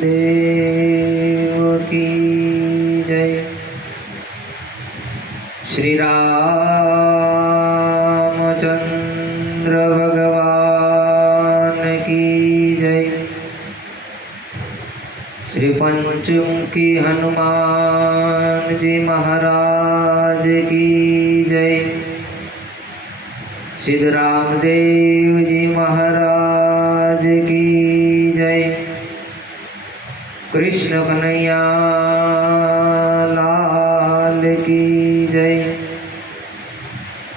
देव की जय। श्री रामचंद्र भगवान की जय। श्री पंचमुखी हनुमान जी महाराज की जय। सिद्धरामदेव जी महाराज की जय। कृष्ण कन्हैया लाल की जय।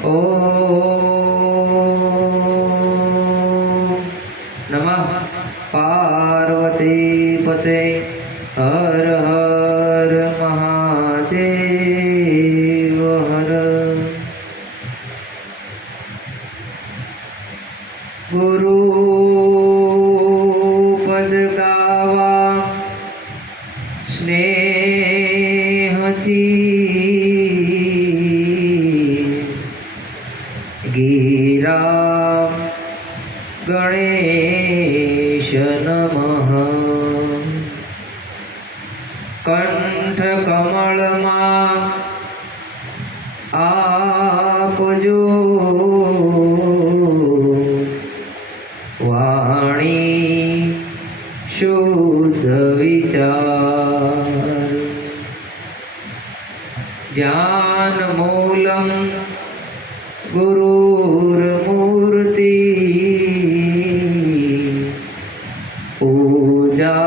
ओम नमः पार्वती पते हर हर महादेव हर। गुरु पद गावा स्नेहती गिरा गणेश नमः। कंठ कमल मां आपजो वाणी शुद्ध विचार। ज्ञान मूलम गुरुर्मूर्ति पूजा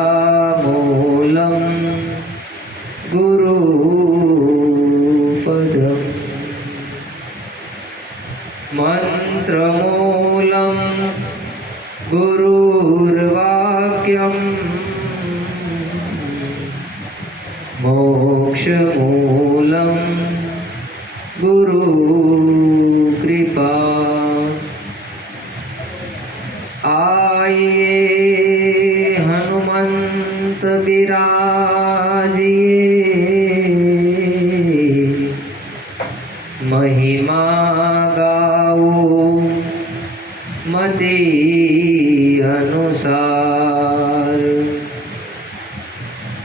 मूलम गुरुपदम। मंत्र मूलम गुरुर्वाक्यम मोक्षमूलं गुरुकृपा। आइए हनुमंत बिराजिए, महिमा गाओ मति अनुसार।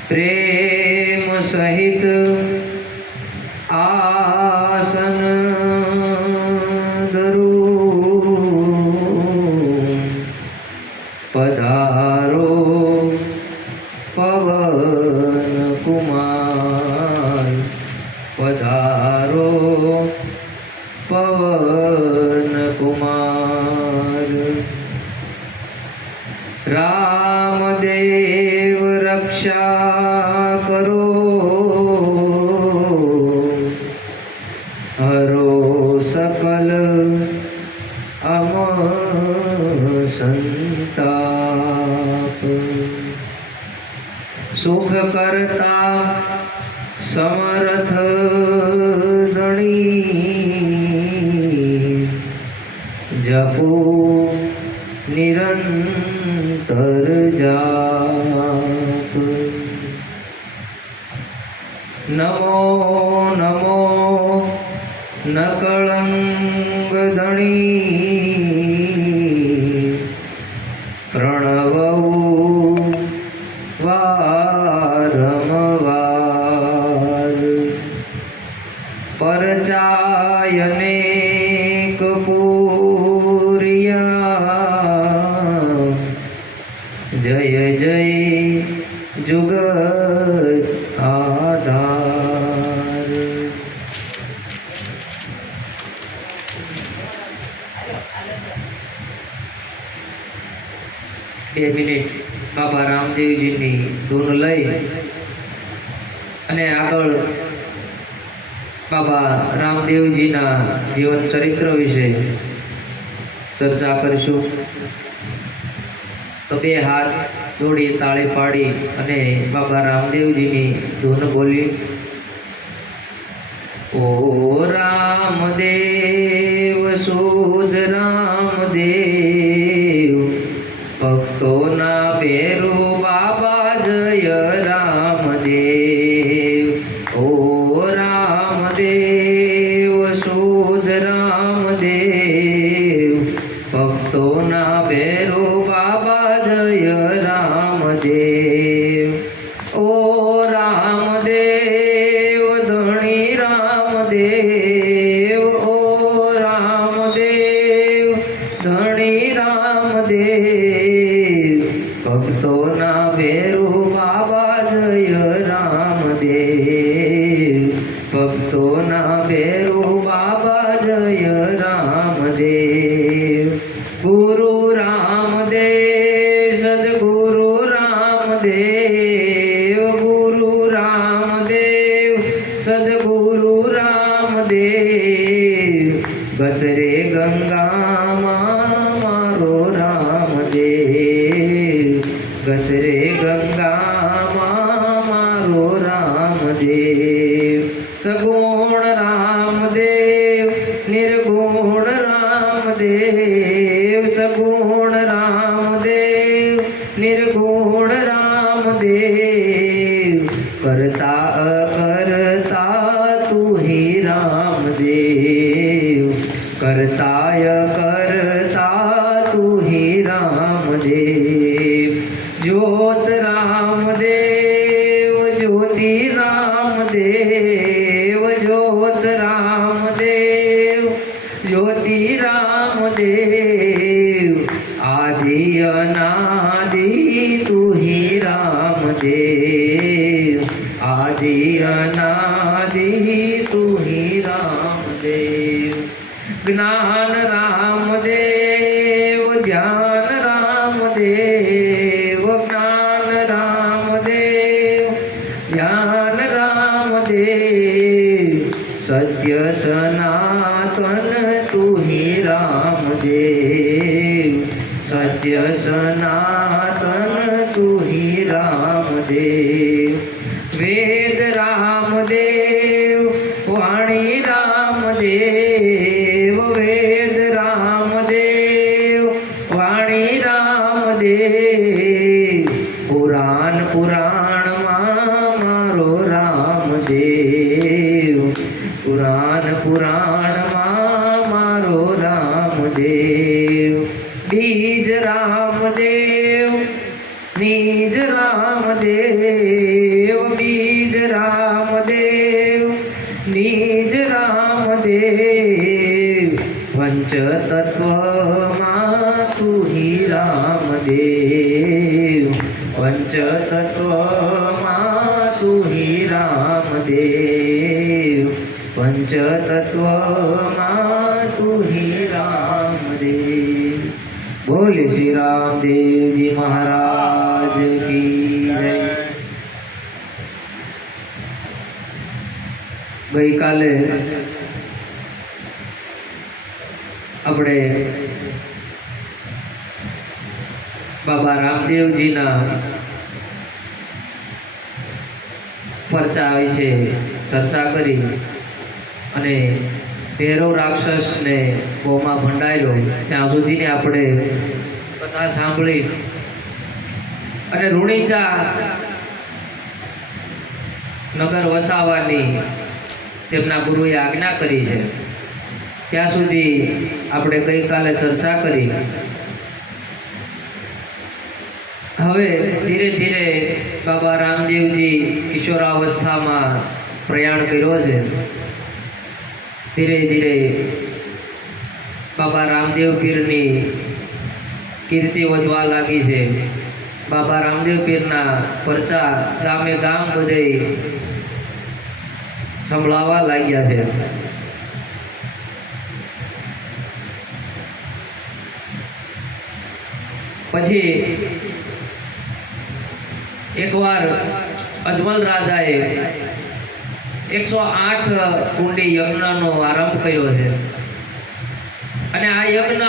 प्रेम सहित आसन धरो, पधारो पवन कुमार। पधारो पवन कुमार। रामदेव रक्षा करो, हरो सकल अम संताप। सुख करता समर्थ धनी, जपो निरंतर जाप। नमो नमो न कलंक धनी, प्रणवऊ वारंवार। परचायने कपूरिया, जय जय जुगत आधार। 2 મિનિટ બાબા રામદેવજીની ધૂન લઈ અને આગળ બાબા રામદેવજીના જીવન ચરિત્ર વિશે ચર્ચા કરીશું। તો 2 હાથ જોડી તાળી પાડી અને બાબા રામદેવજીની ધૂન બોલી। ओ रामदेव सूद रामदेव, भक्तो ना पेरो बाबा जय रामदेव। ओ रामदेव सूद रामदेव, भक्तो ना पेरो बाबा ભક્તોના ભેરુ બાબા જય રામદેવ, ભક્તોના ભેરુ બાબા જય રામદેવ. ગુરુ રામદેવ સદગુરુ રામદેવ, ગુરુ રામદેવ સદગુરુ રામદેવ. ગતરે ગંગામાં મારો રામદેવ, ગતરે ગંગામાં મારો રામદેવ. સગુણ રામદેવ નિર્ગુણ રામદેવ, સગુણ રામદેવ નિર્ગુણ રામદેવ. કરતા અકર્તા તું હી રામદેવ, કરતાય કરતા તું હી રામદેવ. જ્યોત રામદેવ જ્યોતિ રામદેવ, જ્યોત રામદેવ જ્યોતિ રામદેવ. આદિ અનાદિ તું હી રામદેવ, આદિ અનાદિ તું હી રામદેવ. જ્ઞાન રામદેવ ધ્યાન રામદેવ, જ્ઞાન રામદેવ ધ્યાન રામદેવ. સત્ય સનાતન તું હી રામદેવ, સત્ય સનાતન તું હી રામદેવ. વેદ રામદેવ વાણી રામદેવ, વેદ રામદેવ વાણી રામદેવ. પુરાણ પુરાણમાં મારો રામદેવ, પુરાણ પુરાણમાં મારો રામદેવ. બીજ રામદેવ નિજ રામદેવ, બીજ રામદેવ નિજ રામદેવ. પંચ તત્વમાં તું હી રામદેવ, પંચ તત્વમાં તું હી રામદેવ, પંચ તત્વમાં તું હી રામદેવ. બોલે શ્રી રામદેવજી મહારાજ કી જય. ગઈકાલે આપણે બાબા રામદેવજીના પરચા વિશે ચર્ચા કરી અને ભૈરવ રાક્ષસને મોંમાં ભંડાયેલો ત્યાં સુધીને આપણે કથા સાંભળી અને ઋણીચા નગર વસાવવાની તેમના ગુરુએ આજ્ઞા કરી છે ત્યાં સુધી આપણે ગઈકાલે ચર્ચા કરી. હવે ધીરે ધીરે બાબા રામદેવજી કિશોરાવસ્થામાં પ્રયાણ કર્યો છે. ધીરે ધીરે બાબા રામદેવ પીરની કીર્તિ વધવા લાગી છે. બાબા રામદેવ પીરના પરચા ગામે ગામ બધે સંભળાવા લાગ્યા છે. પછી એકવાર અજમલ રાજાએ 108 કુંડી યજ્ઞનો આરંભ કર્યો છે અને આ યજ્ઞ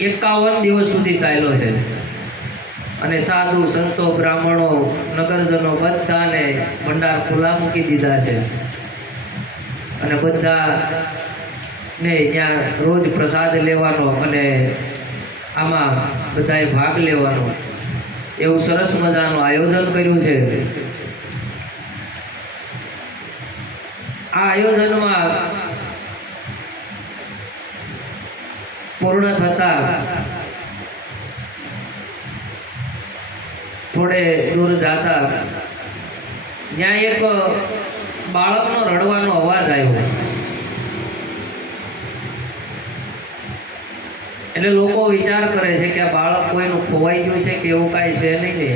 51 દિવસ સુધી ચાલ્યો છે અને સાધુ સંતો બ્રાહ્મણો નગરજનો બધાને ભંડાર ખુલ્લા મૂકી દીધા છે અને બધાને ત્યાં રોજ પ્રસાદ લેવાનો અને આમાં બધાએ ભાગ લેવાનો એવું સરસ મજાનું આયોજન કર્યું છે. આ આયોજનમાં પૂર્ણ થતા થોડે દૂર જાતા ત્યાં એક બાળકનો રડવાનો અવાજ આવ્યો. એટલે લોકો વિચાર કરે છે કે આ બાળક બાળક કોઈનું ખોવાઈ ગયું છે કે એવું કાંઈ છે નહીં ને,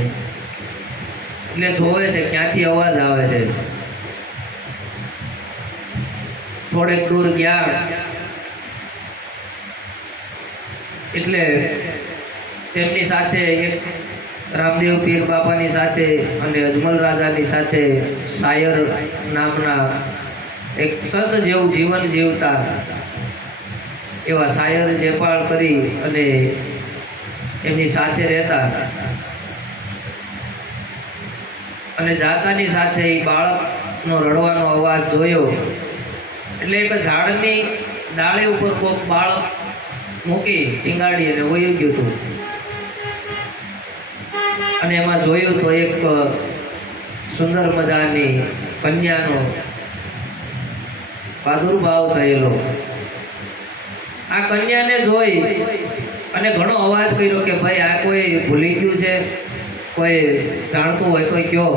એટલે જોવે છે ક્યાંથી અવાજ આવે છે. થોડેક દૂર ગયા એટલે તેમની સાથે એક રામદેવ પીર બાપાની સાથે અને અજમલ રાજાની સાથે શાયર નામના એક સંત જેવું જીવન જીવતા એવા શાયર જેપાળ કરી અને એમની સાથે રહેતા, અને જાતાની સાથે એ બાળકનો રડવાનો અવાજ જોયો એટલે એક ઝાડની ડાળી ઉપર કોઈક બાળક મૂકી ટીંગાડી અને વયું ગયું હતું. અને એમાં જોયું તો એક સુંદર મજાની કન્યાનો પ્રાદુર્ભાવ થયેલો. આ કન્યાને જોઈ અને ઘણો અવાજ કર્યો કે ભાઈ આ કોઈ ભૂલી ગયું છે, કોઈ જાણતું હોય તો કયો.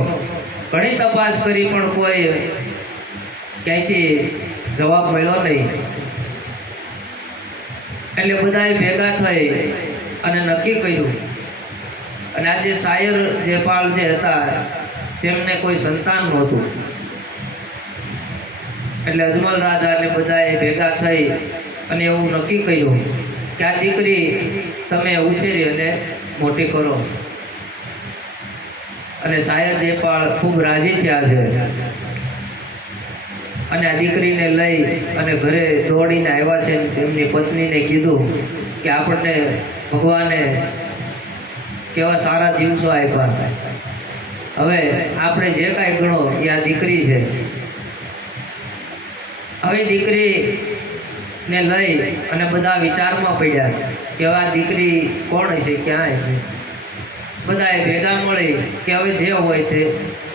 ઘણી તપાસ કરી પણ કોઈ ક્યાંયથી જવાબ મળ્યો નહીં. એટલે બધાએ ભેગા થઈ અને નક્કી કર્યું. અને આજે શાયર જેપાળ જે હતા તેમને કોઈ સંતાન નહોતું, એટલે અજમલ રાજા ને બધાએ ભેગા થઈ અને એવું નક્કી કર્યું કે આ દીકરી તમે ઉછેરી અને મોટી કરો. અને શાયર જેપાળ ખૂબ રાજી થયા છે અને આ દીકરીને લઈ અને ઘરે દોડીને આવ્યા છે. એમની પત્નીને કીધું કે આપણને ભગવાને કેવા સારા દિવસો આપ્યા, હવે આપણે જે કાંઈ ગણો એ આ દીકરી છે. હવે દીકરીને લઈ અને બધા વિચારમાં પડ્યા કે હવે આ દીકરી કોણ છે, ક્યાં છે. બધાએ ભેગા મળી કે હવે જે હોય તે,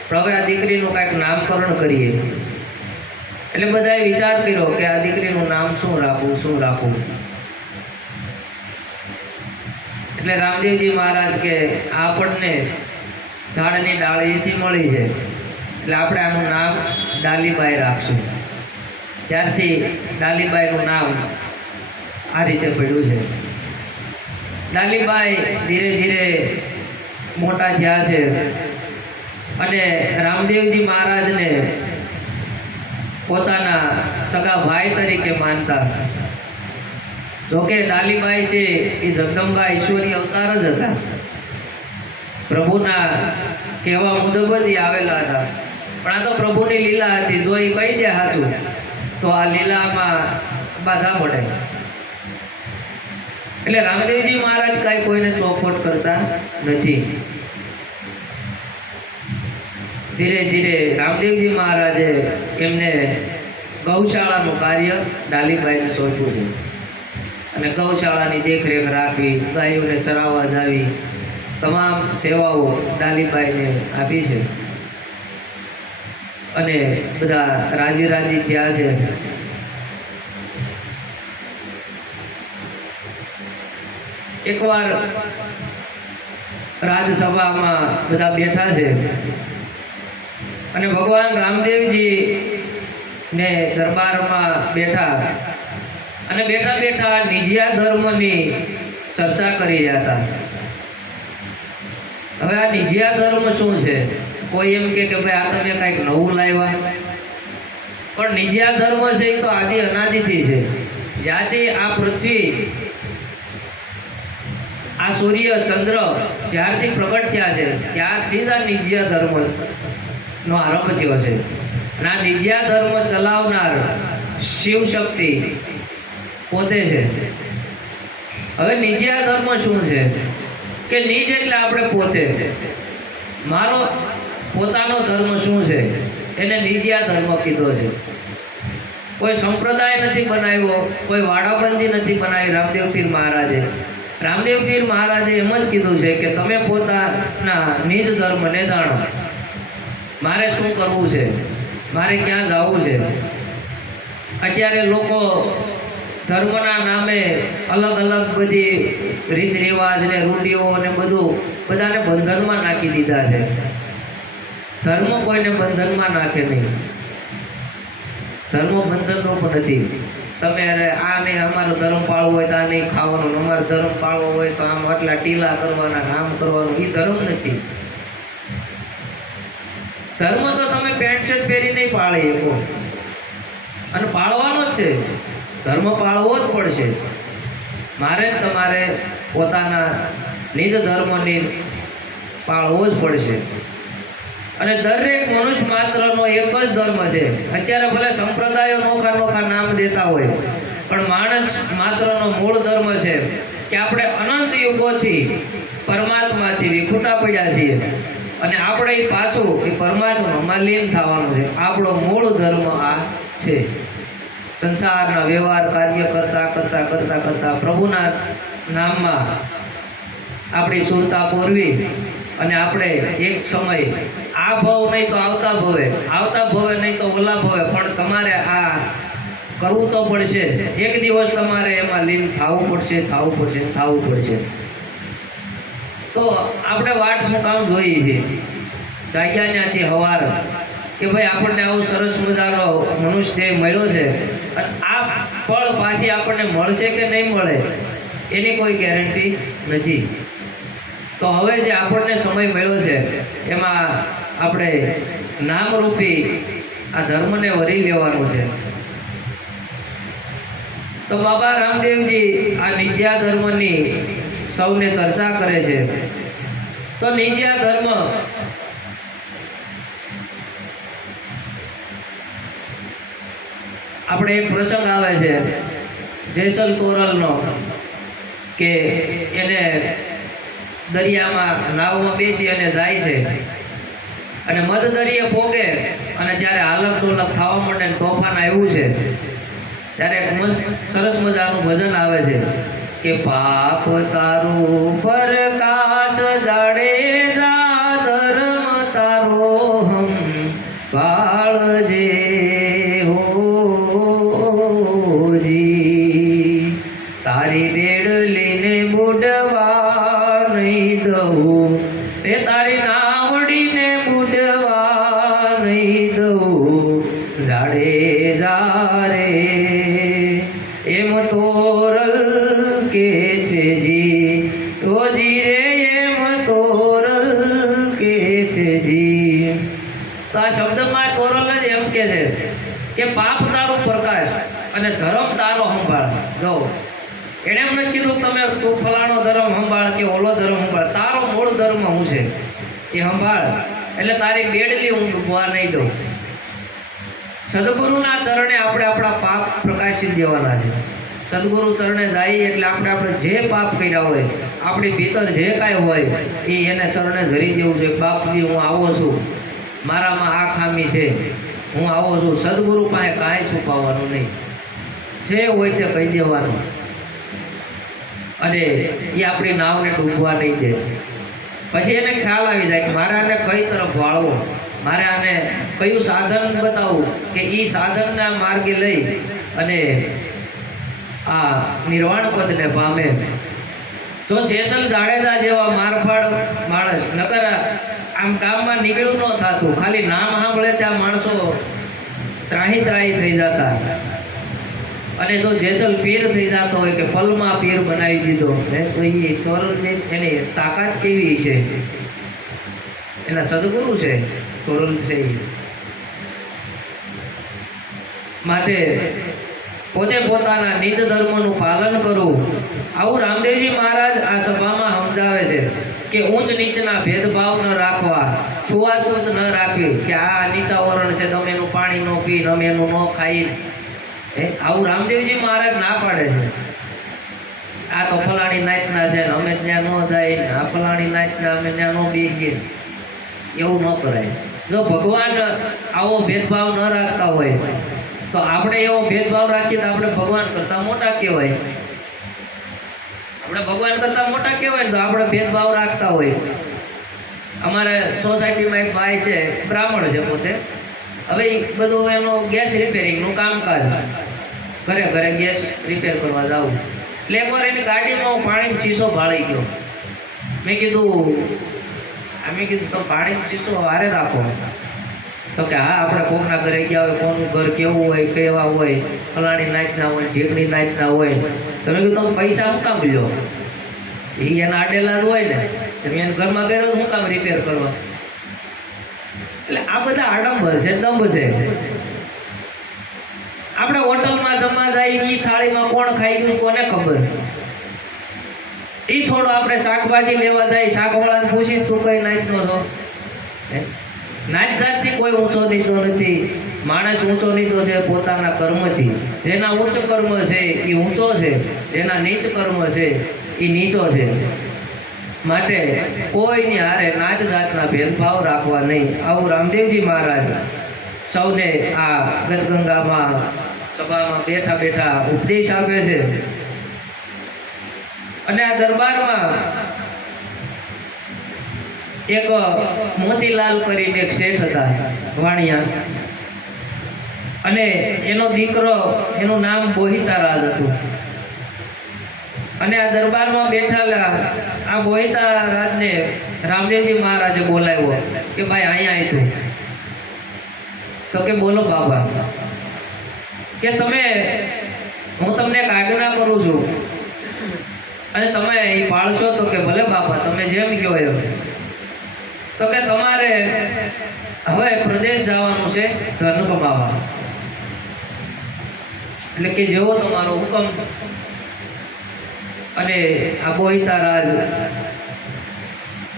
પણ હવે આ દીકરીનું કાંઈક નામકરણ કરીએ. એટલે બધાએ વિચાર કર્યો કે આ દીકરીનું નામ શું રાખવું, શું રાખવું. એટલે રામદેવજી મહારાજ કે આપણને ઝાડની ડાળીથી મળી છે એટલે આપણે આનું નામ ડાલીબાઈ રાખશું. ત્યારથી ડાલીબાઈનું નામ આ રીતે પડ્યું છે. ડાલીબાઈ ધીરે ધીરે મોટા થયા છે અને રામદેવજી મહારાજને પોતાના સગા ભાઈ તરીકે માનતા. જોકે ડાલીબાઈ છે એ જગદંબા ઈશ્વરી અવતાર જ હતા, પ્રભુના કહેવા મુજબ જ આવેલા હતા. પણ આ તો પ્રભુની લીલા હતી, જો એ કહી દે સાચું તો આ લીલામાં બાધા પડે. એટલે રામદેવજી મહારાજ કાંઈ કોઈને ચોખવટ કરતા નથી. ધીરે ધીરે રામદેવજી મહારાજે એમને ગૌશાળાનું કાર્ય ડાલીબાઈને સોંપ્યું છે અને ગૌશાળાની દેખરેખ રાખવી, ગાયોને ચરાવવા જાવી, તમામ સેવાઓ ડાલીબાઈને આપી છે અને બધા રાજી રાજી થયા છે. એકવાર રાજસભામાં બધા બેઠા છે અને ભગવાન રામદેવજી ને દરબારમાં બેઠા અને બેઠા બેઠા નિજિયા ધર્મની ચર્ચા કરી રહ્યા હતા. હવે આ નિજિયા ધર્મ શું છે? કોઈ એમ કે ભાઈ આ તમે કાંઈક નવું લાવ્યા, પણ નિજિયા ધર્મ છે એ તો આદિ અનાદિથી છે. જ્યાંથી આ પૃથ્વી, આ સૂર્ય ચંદ્ર જ્યારથી પ્રગટ થયા છે ત્યારથી જ આ નિજિયા ધર્મનો આરંભ થયો છે. અને આ નિજિયા ધર્મ ચલાવનાર શિવ શક્તિ પોતે છે. હવે નિજિયા ધર્મ શું છે કે નિજ એટલે આપણે પોતે, મારો પોતાનો ધર્મ શું છે એને નિજિયા ધર્મ કીધો છે. કોઈ સંપ્રદાય નથી બનાવ્યો, કોઈ વાડાબંધી નથી બનાવી. રામદેવ પીર મહારાજે એમ જ કીધું છે કે તમે પોતાના નિજ ધર્મને જાણો. મારે શું કરવું છે, મારે ક્યાં જવું છે. અત્યારે લોકો ધર્મના નામે અલગ અલગ બધી રીત રિવાજ ને રૂઢિઓ ને બધું બધાને બંધનમાં નાખી દીધા છે. ધર્મ કોઈને બંધનમાં નાખે નહીં, ધર્મ બંધનનો પણ નથી. તમે આ નહીં અમારો ધર્મ પાળવો હોય તો આ નહીં ખાવાનું, અમારો ધર્મ પાળવો હોય તો આમ આટલા ટીલા કરવાના, આમ કરવાનું. એ ધર્મ નથી. ધર્મ તો તમે પેન્ટ શર્ટ પહેરી નહીં પાળી શકો, અને પાળવાનો જ છે. ધર્મ પાળવો જ પડશે. મારે તમારે પોતાના નિજ ધર્મની પાળવો જ પડશે. અને દરેક મનુષ્ય માત્રનો એક જ ધર્મ છે. અત્યારે ભલે સંપ્રદાયો નોખા નોખા નામ દેતા હોય, પણ માણસ માત્રનો મૂળ ધર્મ છે કે આપણે અનંત યુગોથી પરમાત્માથી વિખૂટા પડ્યા છીએ, અને આપણે એ પાછું એ પરમાત્મામાં લીન થવાનું છે. આપણો મૂળ ધર્મ આ છે. સંસારના વ્યવહાર કાર્ય કરતા કરતા કરતા કરતા પ્રભુના નામમાં આપણી સુરતા પૂરવી, અને આપણે એક સમય આ ભવ નહીં તો આવતા ભવે નહીં તો ઓલા ભવે, પણ તમારે આ કરવું તો પડશે. એક દિવસ તમારે એમાં લીન થવું પડશે. તો આપણે વાટ શું કામ જોઈએ છીએ? જાગ્યા ત્યાંથી હવાર કે ભાઈ આપણને આવું સરસ મજાનો મનુષ્ય દેહ મળ્યો છે, અને આ પળ પાછી આપણને મળશે કે નહીં મળે એની કોઈ ગેરંટી નથી. તો હવે જે આપણને સમય મળ્યો છે એમાં આપણે નામરૂપી આ ધર્મને વરી લેવાનું છે. તો બાબા રામદેવજી આ નિજ્યા ધર્મની સૌને ચર્ચા કરે છે. તો નિજ્યા ધર્મ આપણે એક પ્રસંગ આવે છે જેસલ તોરલનો, કે એને દરિયામાં નાવમાં બેસી અને જાય છે, અને મધ દરિયે પોગે, અને જ્યારે હાલક ડોલક થવા માંડે ને તોફાન આવ્યું છે, ત્યારે એક સરસ મજાનું ભજન આવે છે કે પાપ તારું પ્રકાશ જાડેજા, ધર્મ તારો હમ બાળજે હોજી, તારી બેડલીને બુડવા નહીં દઉં, એ તારી નાવડીને બુડવા નહીં દઉં, જાડેજા રે એમ તોરલ કે છે જી, તો જી રે એમ તોરલ કે છે જી. તો આ શબ્દમાં તોરલ જ એમ કે છે કે પાપ તારું પ્રકાશ અને ધર્મ તારો સંભાળ. જો એને એમ નથી કીધું તમે તું ફલાણો ધર્મ સંભાળ કે ઓલો ધર્મ સંભાળ, તારો મૂળ ધર્મ હું છે એ સંભાળ, એટલે તારી બેડલી હું ડૂબવા નહીં દઉં. સદગુરુના ચરણે આપણે આપણા પાપ પ્રકાશિત દેવાના છે. સદગુરુ ચરણે જઈએ એટલે આપણે જે પાપ કર્યા હોય, આપણી ભીતર જે કાંઈ હોય એ એને ચરણે ધરી દેવું છે. બાપજી હું આવો છું, મારામાં આ ખામી છે, હું આવો છું. સદગુરુ પાસે કાંઈ છુપાવવાનું નહીં, જે હોય તે કહી દેવાનું, અને એ આપણી નાવને ડૂબવા નહીં દે. પછી એને ખ્યાલ આવી જાય કે મારે આને કઈ તરફ વાળવો, મારે આને કયું સાધન બતાવવું કે એ સાધનના માર્ગે લઈ અને આ નિર્વાણ પદને પામે. તો જેસલ જાડેજા જેવા મારફાડ માણસ નકર આમ કામમાં નીકળ્યું ન થતું, ખાલી નામ સાંભળે ત્યાં માણસો ત્રાહી થઈ જતા. અને જો જેસલ પીર થઈ જતો હોય કે પલમાં પીર બનાવી દીધો, તો એ તોરલ એની તાકાત કેવી છે, એના સદગુરુ છે તોરલ છે. માટે પોતે પોતાના નિજ ધર્મનું પાલન કરવું, આવું રામદેવજી મહારાજ આ સભામાં સમજાવે છે કે ઊંચ નીચના ભેદભાવ ન રાખવા, છૂઆછૂત ન રાખવી કે આ નીચા વરણ છે તમે એનું પાણી ન પી, અમે એનું ન ખાઈ. આવું રામદેવજી મહારાજ ના પાડે છે. આ તો ફલાણી નાતના છે ને અમે ત્યાં ન જાય, આ ફલાણી નાતના અમે ત્યાં ન બેસીએ, એવું ન કરાય. જો ભગવાન આવો ભેદભાવ ન રાખતા હોય તો આપણે એવો ભેદભાવ રાખીએ તો આપણે ભગવાન કરતા મોટા કહેવાય. આપણે ભગવાન કરતા મોટા કહેવાય ને તો આપણે ભેદભાવ રાખતા હોય. અમારે સોસાયટીમાં એક ભાઈ છે, બ્રાહ્મણ છે પોતે. હવે બધું એનું ગેસ રિપેરિંગનું કામકાજ, ઘરે ઘરે ગેસ રિપેર કરવા જાઉં એટલે એકવાર એની ગાડીમાં પાણીનો શીશો ભાળી ગયો. મેં કીધું તો પાણીનો શીશો વારે રાખો, તો કે હા, આપણે કોકના ઘરે ગયા હોય, કોનું ઘર કેવું હોય, કેવા હોય, ફલાણી નાચના હોય, ઢીકની નાચના હોય. તમે કીધું તમે પૈસા શું કામ લ્યો? એ એના આડેલા જ હોય ને, તમે એને ઘરમાં કર્યો શું કામ રિપેર કરવા? એટલે આ બધા આડંબર છે, દંભ છે. આપણે હોટલમાં જમવા જાય, એ થાળીમાં કોણ ખાઈ ગયું કોને ખબર? એ થોડો આપણે શાકભાજી લેવા જાય, શાકવાળાને પૂછીને તું કઈ નાચનો છો? નાચ જાતથી કોઈ ઊંચો નીચો નથી. માણસ ઊંચો નીચો છે પોતાના કર્મથી. જેના ઉચ્ચ કર્મ છે એ ઊંચો છે, જેના નીચ કર્મ છે એ નીચો છે. માટે કોઈની હારે નાચ જાતના ભેદભાવ રાખવા નહીં. આવું રામદેવજી મહારાજ સૌને આ ગદગંગામાં સભામાં બેઠા બેઠા ઉપદેશ આપે છે. અને આ દરબારમાં એક મોતીલાલ કરીને એક શેઠ હતા વાણિયા, અને એનો દીકરો, એનું નામ બોહિતારાજ હતું. અને આ દરબારમાં બેઠેલા આ બોહિતારાજને રામદેવજી મહારાજે બોલાવ્યો કે ભાઈ અહીંયા આવી તું. તો કે બોલો બાબા, કે તમે, હું તમને એક આજ્ઞા કરું છું અને તમે એ પાળશો? તો કે ભલે બાપા, તમે જેમ કહો એમ. તો કે તમારે હવે પ્રદેશ જવાનું છે ધન કમાવા. એટલે કે જેવો તમારો હુકમ. અને આ બોહિતારાજ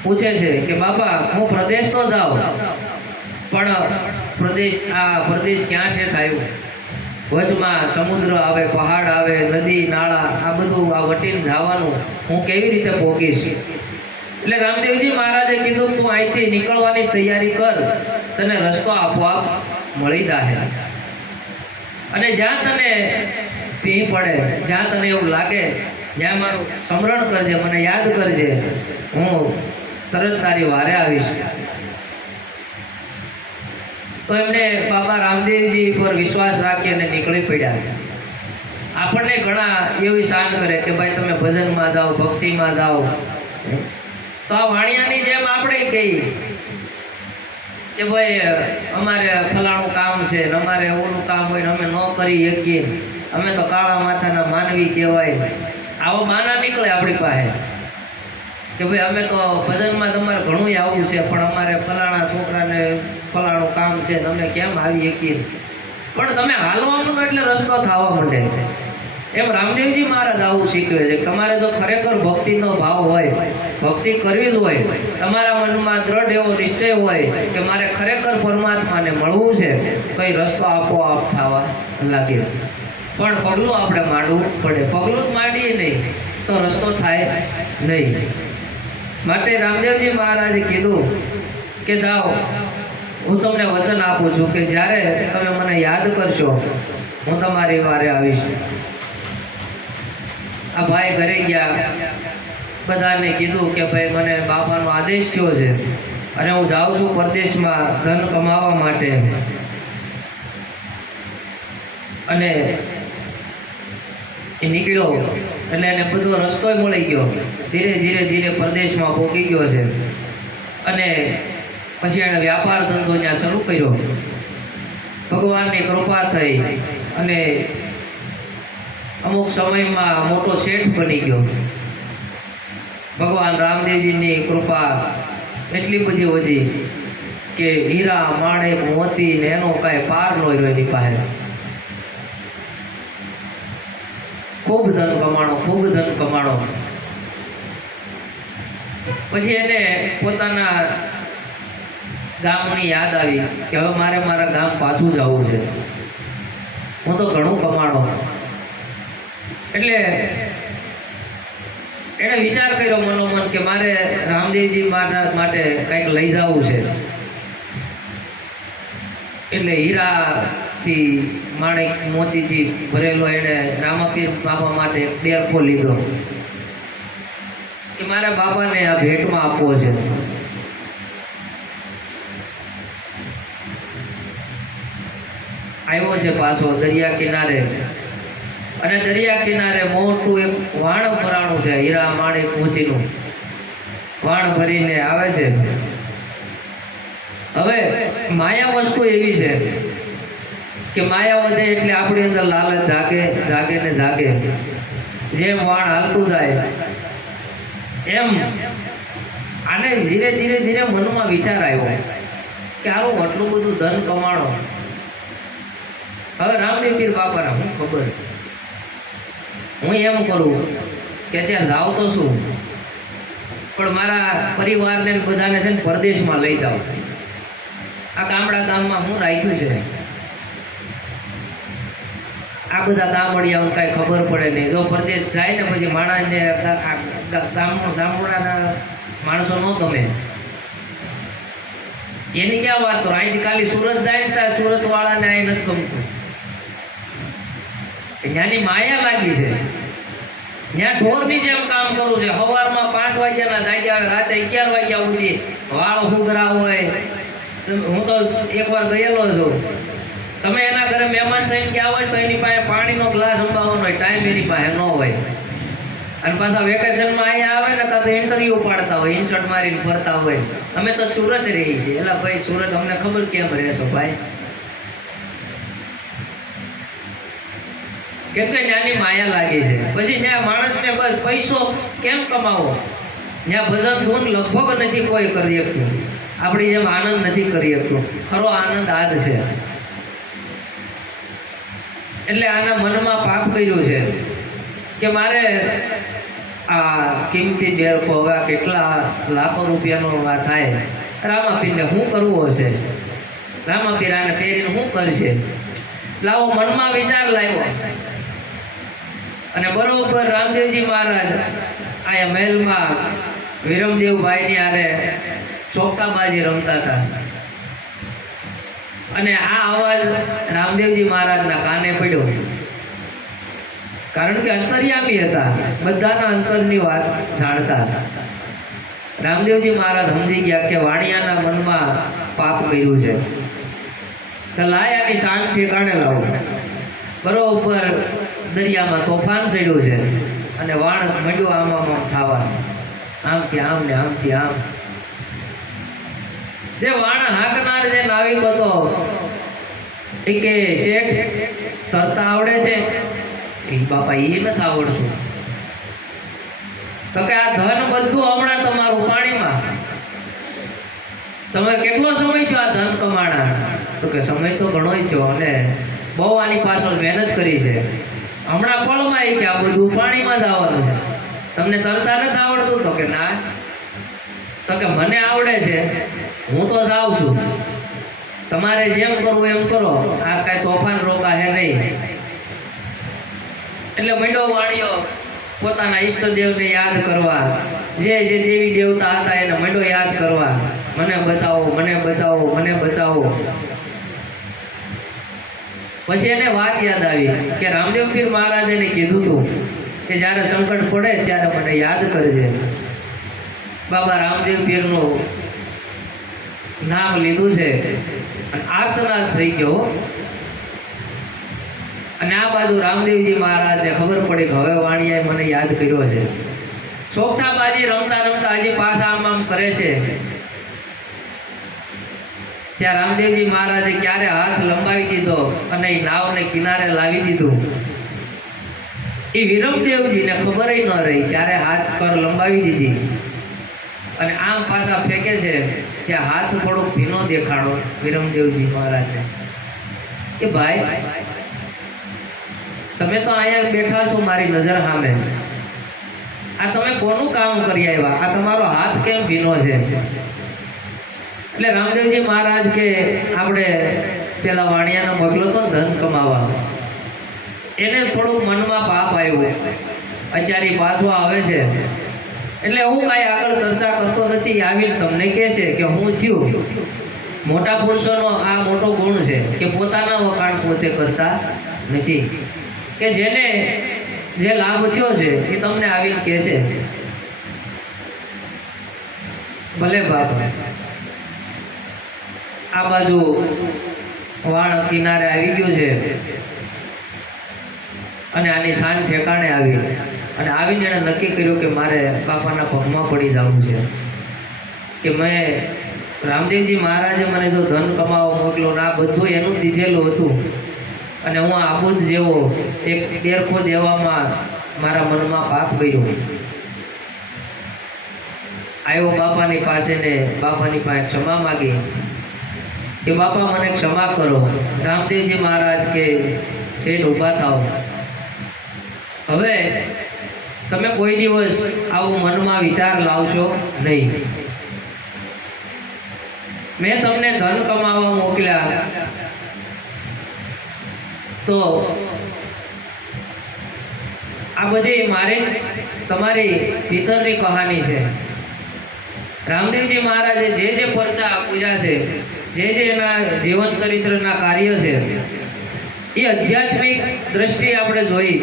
પૂછે છે કે બાપા, હું પ્રદેશ તો જાઉં, પણ પ્રદેશ ક્યાં છે થયું? વચમાં સમુદ્ર આવે, પહાડ આવે, નદી નાળા, આ બધું આ વટીને જવાનું, હું કેવી રીતે પહોંચીશ? એટલે રામદેવજી મહારાજે કીધું તું અહીંથી નીકળવાની તૈયારી કર, તને રસ્તો આપોઆપ મળી જાય. અને જ્યાં તને ભી પડે, જ્યાં તને એવું લાગે, જ્યાં મારું સ્મરણ કરજે, મને યાદ કરજે, હું તરત તારી વારે આવીશ. તો એમને બાબા રામદેવજી પર વિશ્વાસ રાખી અને નીકળી પડ્યા. આપણને ઘણા એવી શાન કરે કે ભાઈ તમે ભજનમાં જાઓ, ભક્તિમાં જાઓ. તો આ વાણિયાની જેમ આપણે કહી કે ભાઈ અમારે ફલાણું કામ છે ને અમારે ઓલું કામ હોય ને અમે ન કરી શકીએ, અમે તો કાળા માથાના માનવી કહેવાય. આવો બાના નીકળે આપણી પાસે કે ભાઈ અમે તો ભજનમાં તમારે ઘણું આવવું છે, પણ અમારે ફલાણા છોકરાને ફલાણું કામ છે ને અમે કેમ આવી શકીએ. પણ તમે હાલવા માંડો એટલે રસ્તો થવા માંડે. એમ રામદેવજી મહારાજ આવું શીખવે છે. તમારે જો ખરેખર ભક્તિનો ભાવ હોય, ભક્તિ કરવી જ હોય, તમારા મનમાં દ્રઢ એવો નિશ્ચય હોય કે મારે ખરેખર પરમાત્માને મળવું છે, તો એ રસ્તો આપોઆપ થવા લાગે. પણ પગલું આપણે માંડવું પડે. પગલું જ માંડીએ નહીં તો રસ્તો થાય નહીં. માટે રામદેવજી મહારાજે કીધું કે જાઓ, હું તમને વચન આપું છું કે જ્યારે તમે મને યાદ કરશો, હું તમારી વારે આવીશ. આ ભાઈ ઘરે ગયા, બધાને કીધું કે ભાઈ મને બાપાનો આદેશ થયો છે અને હું જાઉં છું પરદેશમાં ધન કમાવા માટે. અને એ નીકળ્યો એટલે એને બધો રસ્તો મળી ગયો. ધીરે ધીરે ધીરે પરદેશમાં પહોંચી ગયો છે. અને પછી એણે વ્યાપાર ધંધો ત્યાં શરૂ કર્યો. ભગવાનની કૃપા થઈ અને અમુક સમયમાં મોટો શેઠ બની ગયો. ભગવાન રામદેવજીની કૃપા એટલી બધી વધી કે હીરા, માણેક, મોતી ને એનો કાંઈ પાર ન રહ્યો એની પાસે. ખૂબ ધન કમાણો, ખૂબ ધન કમાણો. પછી એને પોતાના ગામની યાદ આવી કે હવે મારે મારા ગામ પાછું જવું છે, હું તો ઘણું કમાણો. એટલે એણે વિચાર કર્યો મનોમન કે મારે રામદેવજી મહારાજ માટે કંઈક લઈ જવું છે. એટલે હીરાથી, માણેક, મોતીથી ભરેલો એણે રામાપીર બાપા માટે એક ડેરખો લીધો કે મારા બાપાને આ ભેટમાં આપવો છે. આવ્યો છે પાછો દરિયા કિનારે, અને દરિયા કિનારે મોટું એક વાણ ભરાણું છે, હીરા, માણેક, મોતીનું વાણ ભરીને આવે છે. હવે માયા વસ્તુ એવી છે કે માયા વધે એટલે આપણી અંદર લાલચ જાગે જાગે ને જાગે. જેમ વાણ હાલતું જાય એમ આને ધીરે ધીરે ધીરે મનમાં વિચાર આવ્યો કે આવું આટલું બધું ધન કમાણો. હવે રામદેવ પીર બાપાના હું ખબર, હું એમ કરું કે ત્યાં જાવ તો શું, પણ મારા પરિવારને બધાને છે ને પરદેશમાં લઈ જાઓ. આ ગામડા ગામમાં હું રાખ્યું છે, આ બધા ગામડિયાઓને કાંઈ ખબર પડે નહીં. જો પરદેશ જાય ને પછી માણસને ગામડાના માણસો ન ગમે. એની ક્યાં વાત કરો, અહીંથી ખાલી સુરત જાય ને ત્યાં સુરત વાળાને અહીં નથી ગમતું. ત્યાંની માયા લાગી છે. ત્યાં ઢોરની જેમ કામ કરવું છે. સવારમાં 5 વાગ્યાના જાગ્યા રાતે 11 વાગ્યા સુધી વાળ હુંગરા હોય. હું તો એકવાર ગયેલો છું. તમે એના ઘરે મહેમાન થઈને ગયા હોય તો એની પાસે પાણીનો ગ્લાસ અંબાવવાનો હોય, ટાઈમ એની પાસે ન હોય. અને પાછા વેકેશનમાં અહીંયા આવે ને તો ઇન્ટરવ્યુ પાડતા હોય, ઇન્સર્ટ મારીને ફરતા હોય. અમે તો સુરત રહી છીએ. એટલે ભાઈ સુરત અમને ખબર કેમ રહેશો ભાઈ, કેમ કે ત્યાંની માયા લાગી છે. પછી ત્યાં માણસને બસ પૈસો કેમ કમાવો, ત્યાં ભજન ધૂન લગભગ નથી કોઈ કરી શકતું. આપણી જેમ આનંદ નથી કરી શકતું. ખરો આનંદ આ જ છે. એટલે આના મનમાં પાપ કર્યું છે કે મારે આ કિંમતી બેરખો હવે કેટલા લાખો રૂપિયાનો આ થાય, રામાપીરને શું કરવું હશે, રામાપીર આને પહેરીને શું કરશે. લાવો મનમાં વિચાર લાવ્યો અને બરોબર રામદેવજી મહારાજ અહીંયા મહેલમાં વિરમદેવભાઈની આરે ચોક્કાબાજી રમતા હતા. અને આ અવાજ રામદેવજી મહારાજના કાને પડ્યો, કારણ કે અંતર્યામી હતા, બધાના અંતરની વાત જાણતા. રામદેવજી મહારાજ સમજી ગયા કે વાણિયાના મનમાં પાપ કર્યું છે, તો લાય આની શાંત ઠેકાણે લાવો. બરોબર દરિયામાં તોફાન ચડ્યું છે અને વાણ મંડ્યું આમ થવા, આમથી આમ ને આમથી આમ. જે વાણ હાંકનાર જે નાવિક હતો એ કે શેઠ તરતા આવડે છે? એ બાપા એ નથી આવડતું. તો કે આ ધન બધું હમણાં તમારું પાણીમાં, તમારે કેટલો સમય થયો આ ધન કમાણા? તો કે સમય તો ઘણો થયો અને બહુ આની પાછળ મહેનત કરી છે. હમણાં ફળમાં એ કે આ બધું પાણીમાં જ આવવાનું છે. તમને તરતા નથી આવડતું? તો કે ના. તો કે મને આવડે છે, હું તો જાઉં છું, તમારે જેમ કરવું એમ કરો, આ કાંઈ તોફાન રોકા હે નહીં. એટલે મંડો વાણિયો પોતાના ઈષ્ટદેવને યાદ કરવા, જે જે દેવી દેવતા હતા એને મંડો યાદ કરવા, મને બચાવો, મને બચાવો, મને બચાવો. પછી એને વાત યાદ આવી કે રામદેવ પીર મહારાજે કીધું હતું કે જ્યારે સંકટ પડે ત્યારે મને યાદ કરજે. બાબા રામદેવ પીરનું નામ લીધું છે અને આર્તનાદ થઈ ગયો. અને આ બાજુ રામદેવજી મહારાજને ખબર પડી કે હવે વાણિયાએ મને યાદ કર્યો છે. ચોકઠાબાજી રમતા રમતા હજી પાછા આમ આમ કરે છે. ત્યાં રામદેવજી મહારાજે ક્યારે હાથ લંબાવી દીધો અને એ નાવને કિનારે લાવી દીધું. એ વિરમદેવજીને ખબર ન રહી, ક્યારે હાથ કર લંબાવી દીધી અને આમ પાછા ફેંકે છે. ત્યાં હાથ થોડોક ભીનો દેખાડો વિરમદેવજી મહારાજને કે ભાઈ તમે તો અહીંયા બેઠા છો મારી નજર સામે, આ તમે કોનું કામ કરી આવ્યા? આ તમારો હાથ કેમ ભીનો છે? એટલે રામદેવજી મહારાજ કે આપણે પેલા વાણિયાનો મોકલો તો ધન કમાવા, એને થોડુંક મનમાં પાપ આવ્યું, અત્યારે પાછો આવે છે. એટલે હું કાંઈ આગળ ચર્ચા કરતો નથી, આવીને તમને કહે છે કે હું થયું. મોટા પુરુષોનો આ મોટો ગુણ છે કે પોતાના વખાણ પોતે કરતા નથી, કે જેને જે લાભ થયો છે એ તમને આવીને કહે છે. ભલે બાપા આ બાજુ વાણ કિનારે આવી ગયું છે અને આની શાન ઠેકાણે આવી અને આવીને એણે નક્કી કર્યું કે મારે બાપાના પગમાં પડી જવું છે, કે મેં રામદેવજી મહારાજે મને જો ધન કમાવા મોકલો ને આ બધું એનું દીધેલું હતું, અને હું આબુદ જેવો એક બેરખો દેવામાં મારા મનમાં પાપ ગયો. આવ્યો બાપાની પાસે ને બાપાની પાસે ક્ષમા માગી કે બાપા મને ક્ષમા કરો. રામદેવજી મહારાજ કે શેઠ ઊભા થાવ, હવે તમે કોઈ દિવસ આવું મનમાં વિચાર લાવશો નહીં. મેં તમને ધન કમાવા મોકલ્યા તો આ બધી મારી તમારી ભીતરની કહાની છે. રામદેવજી મહારાજે જે પરચા પૂજા છે, જે એના જીવન ચરિત્રના કાર્ય છે, એ આધ્યાત્મિક દ્રષ્ટિએ આપણે જોઈ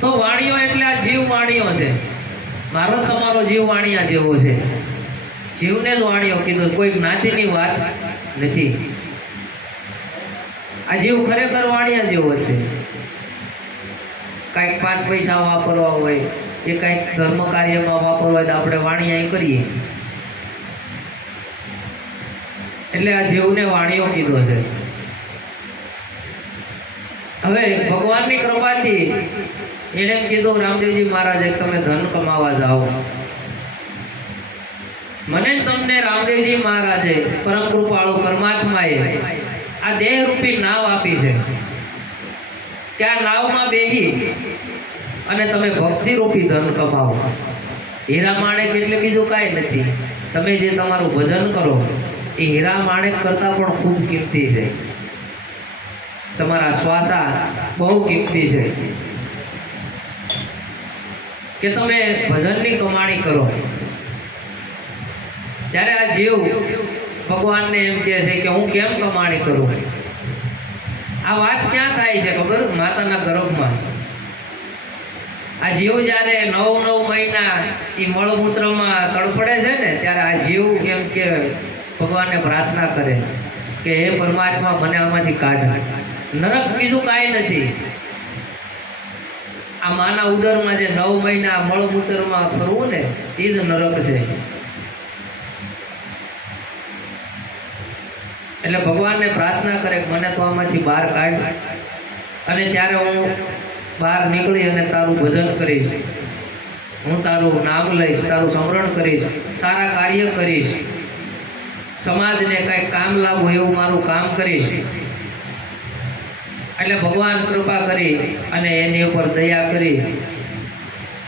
તો વાણીઓ એટલે આ જીવ વાણીઓ છે. મારો તમારો જીવ વાણિયા જેવો છે. જીવને જ વાણીઓ કીધું, કોઈ જ્ઞાતિની વાત નથી. આ જીવ ખરેખર વાણિયા જેવો છે. કાંઈક 5 પૈસા વાપરવા હોય, એ કાંઈક ધર્મ કાર્યમાં વાપરવા હોય તો આપણે વાણિયા કરીએ. એટલે આ જીવને વાણીઓ કીધો છે. હવે ભગવાનની કૃપાથી એણે એમ કીધું, રામદેવજી મહારાજે તમે ધન કમાવા જાઓ. મને તમને રામદેવજી મહારાજે પરમ કૃપાળુ પરમાત્માએ આ દેહ રૂપી નાવ આપી છે કે આ નાવમાં બેહી અને તમે ભક્તિ રૂપી ધન કમાવો. હીરા માણેક એટલે બીજું કાંઈ નથી. તમે જે તમારું ભજન કરો એ હીરા માણેક કરતાં પણ ખૂબ કિંમતી છે. તમારા શ્વાસા બહુ કિંમતી છે કે તમે ભજનની કમાણી કરો. ત્યારે આ જીવ ભગવાનને એમ કહે છે કે હું કેમ કમાણી કરું. આ વાત ક્યાં થાય છે ખબર? માતાના ગર્ભમાં. આ જીવ જ્યારે 9 મહિના એ મળમૂત્રમાં તડફડે છે ને, ત્યારે આ જીવ એમ કે ભગવાનને પ્રાર્થના કરે કે હે પરમાત્મા મને આમાંથી કાઢ. નરક બીજું કાંઈ નથી. આ માના ઉદરમાં જે 9 મહિના મળમૂત્રમાં ફરવું ને એ જ નરક છે. એટલે ભગવાનને પ્રાર્થના કરે કે મને તો આમાંથી બહાર કાઢ, અને ત્યારે હું બહાર નીકળી અને તારું ભજન કરીશ, હું તારું નામ લઈશ, તારું સ્મરણ કરીશ, સારા કાર્ય કરીશ, સમાજને કંઈક કામ લાવવું એવું મારું કામ કરીશ. એટલે ભગવાન કૃપા કરી અને એની ઉપર દયા કરી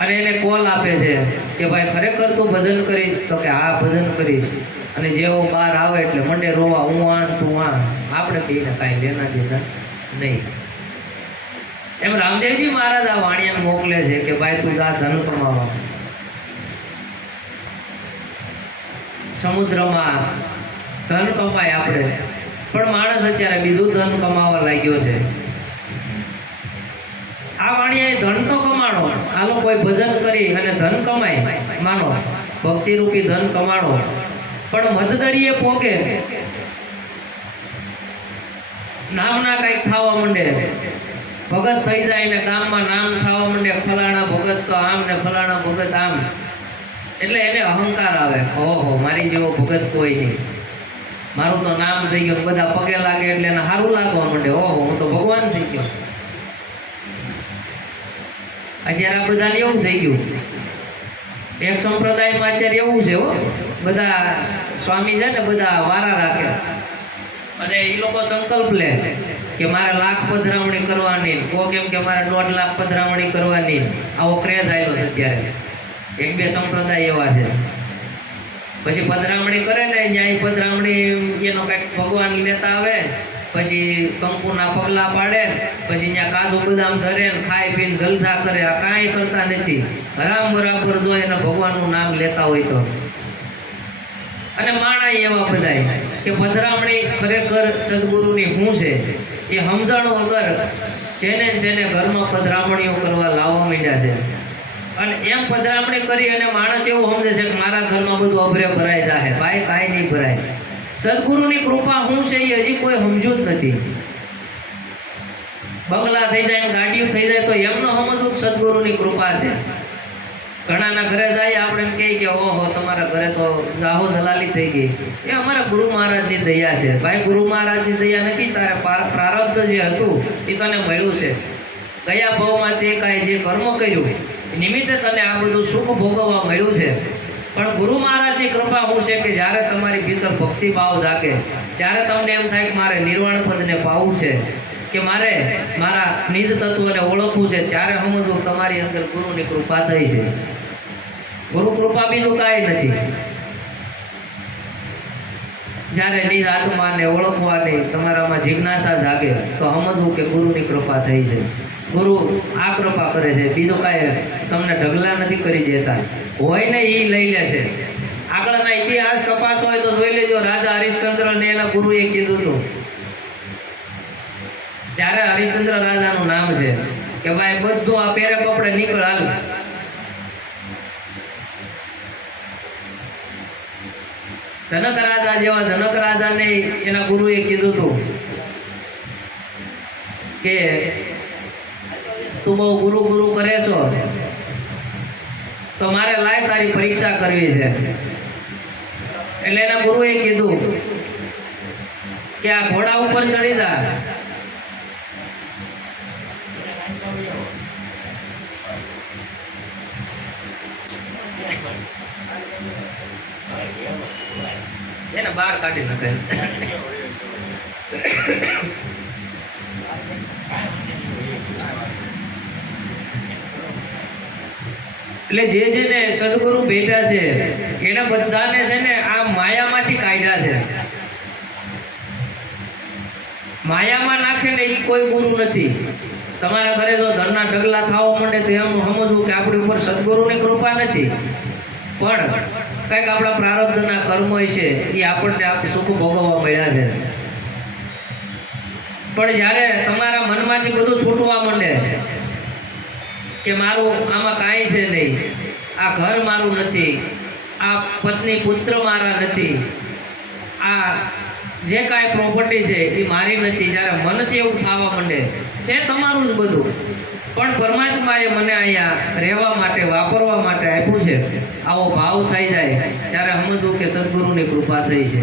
અને એને કોલ આપે છે કે ભાઈ ખરેખર તું ભજન કરીશ? તો કે હા ભજન કરીશ. અને જેવો બહાર આવે એટલે મંડે રોવા, હું આન તું આ. આપણે કહીને કાંઈ લેના દેના નહીં. એમ રામદેવજી મહારાજ આ વાણિયાને મોકલે છે કે ભાઈ તું જા ધન કમાવા. સમુદ્રમાં ધન કમાય આપણે, પણ માણસ અત્યારે બીજું ધન કમાવા લાગ્યો છે. આ વાણિયાએ ધન તો કમાણો, આ લોકોએ ભજન કરી અને ધન કમાય, માનો ભક્તિ રૂપી ધન કમાણો, પણ મધદરીએ પોકે નામના કંઈક થવા માંડે, ભગત થઈ જાય ને ગામમાં નામ થવા માંડે, ફલાણા ભગત તો આમ ને ફલાણા ભગત આમ. એટલે એને અહંકાર આવે, ઓહો મારી જેવો ભગત કોઈ નહીં, મારું તો નામ થઈ ગયું. બધા પગે લાગે એટલે એને સારું લાગવા માંડે, ઓહો હું તો ભગવાન થઈ ગયો. અત્યારે આ બધાને એવું થઈ ગયું. એક સંપ્રદાયમાં અત્યારે એવું છે, બધા સ્વામી છે ને બધા વારા રાખે અને એ લોકો સંકલ્પ લે કે મારે 1 લાખ પધરામણી કરવાની, કોઈ કેમ કે મારે 1.5 લાખ પધરામણી કરવાની. આવો ક્રેઝ આવ્યો છે અત્યારે. 1-2 સંપ્રદાય એવા છે. પછી પધરામણી કરે ને, ત્યાં પધરામણી એનો કંઈક ભગવાન લેતા આવે, પછી કંકુના પગલા પાડે, પછી ત્યાં કાજુ બદામ ધરે, ખાઈ પીને જલસા કરે. આ કાંઈ કરતા નથી. હરામ બરાબર જો એને ભગવાનનું નામ લેતા હોય તો. અને માણા એવા બધાય કે પધરામણી ખરેખર સદગુરુની શું છે એ સમજણ વગર જેને તેને ઘરમાં પધરામણીઓ કરવા લાવવા માંડ્યા છે. અને એમ પધરામણી કરી અને માણસ એવું સમજે છે કે મારા ઘરમાં બધું અભરે ભરાઈ જાય. ભાઈ કાંઈ નહીં ભરાય. સદગુરુની કૃપા શું છે એ હજી કોઈ સમજ્યું જ નથી. બંગલા થઈ જાય, ગાડીઓ થઈ જાય તો એમનો સમજવું સદગુરુની કૃપા છે. ઘણાના ઘરે જાય આપણે એમ કહીએ કે ઓહો તમારા ઘરે તો જાહો દલાલી થઈ ગઈ. એ અમારા ગુરુ મહારાજની દયા છે ભાઈ. ગુરુ મહારાજની દયા નથી, તારે પ્રારબ્ધ જે હતું એ તને મળ્યું છે. ગયા ભાવમાં તે કાંઈ જે કર્મ કર્યું નિમિત્તે તને આ બધું સુખ ભોગવવા મળ્યું છે. પણ ગુરુ મહારાજની કૃપા શું છે કે જ્યારે તમારી ભીતર ભક્તિભાવ જાગે, જ્યારે તમને એમ થાય કે મારે નિર્વાણ પદને પાવું છે, કે મારે મારા નિજ તત્વને ઓળખવું છે, ત્યારે સમજવું તમારી અંદર ગુરુની કૃપા થઈ છે. ગુરુ કૃપા બીજું કાંઈ નથી. જ્યારે નિજ આત્માને ઓળખવાની તમારામાં જિજ્ઞાસા જાગે તો સમજવું કે ગુરુની કૃપા થઈ છે. ગુરુ આ કૃપા કરે છે, બીજું કાંઈ તમને ઢગલા નથી કરી દેતા. હોય ને એ લઈ લે છે. આગળના ઇતિહાસ તપાસ હોય તો જોઈ લેજો. રાજા હરિશ્ચંદ્રને એના ગુરુએ કીધું હતું, જ્યારે હરિશ્ચંદ્ર રાજાનું નામ છે કે ભાઈ બધું આ પહેરે કપડે નીકળ હાલ. જનક રાજા જેવા જનક રાજાને એના ગુરુએ કીધું હતું કે તું બહુ ગુરુ ગુરુ કરે છો તો મારે લાય તારી પરીક્ષા કરવી છે. એટલે એના ગુરુએ કીધું કે આ ઘોડા ઉપર ચડી જા. એને બહાર કાઢી નાખે. એટલે જે જેને સદગુરુ ભેટા છે એને બધાને છે ને આ માયામાંથી કાઢ્યા છે. માયામાં નાખે ને એ કોઈ ગુરુ નથી. તમારા ઘરે જો ધરના ઢગલા થવા માંડે તો એમ સમજવું કે આપણી ઉપર સદગુરુની કૃપા નથી, પણ કંઈક આપણા પ્રારબ્ધના કર્મ હોય છે એ આપણને સુખ ભોગવવા મળ્યા છે. પણ જ્યારે તમારા મનમાંથી બધું છૂટવા માંડે કે મારું આમાં કાંઈ છે નહીં, આ ઘર મારું નથી, આ પત્ની પુત્ર મારા નથી, આ જે કાંઈ પ્રોપર્ટી છે એ મારી નથી, જ્યારે મનથી એવું થવા માંડે છે તમારું જ બધું, પણ પરમાત્માએ મને અહીંયા રહેવા માટે વાપરવા માટે આપ્યું છે, આવો ભાવ થઈ જાય ત્યારે સમજવું કે સદગુરુની કૃપા થઈ છે.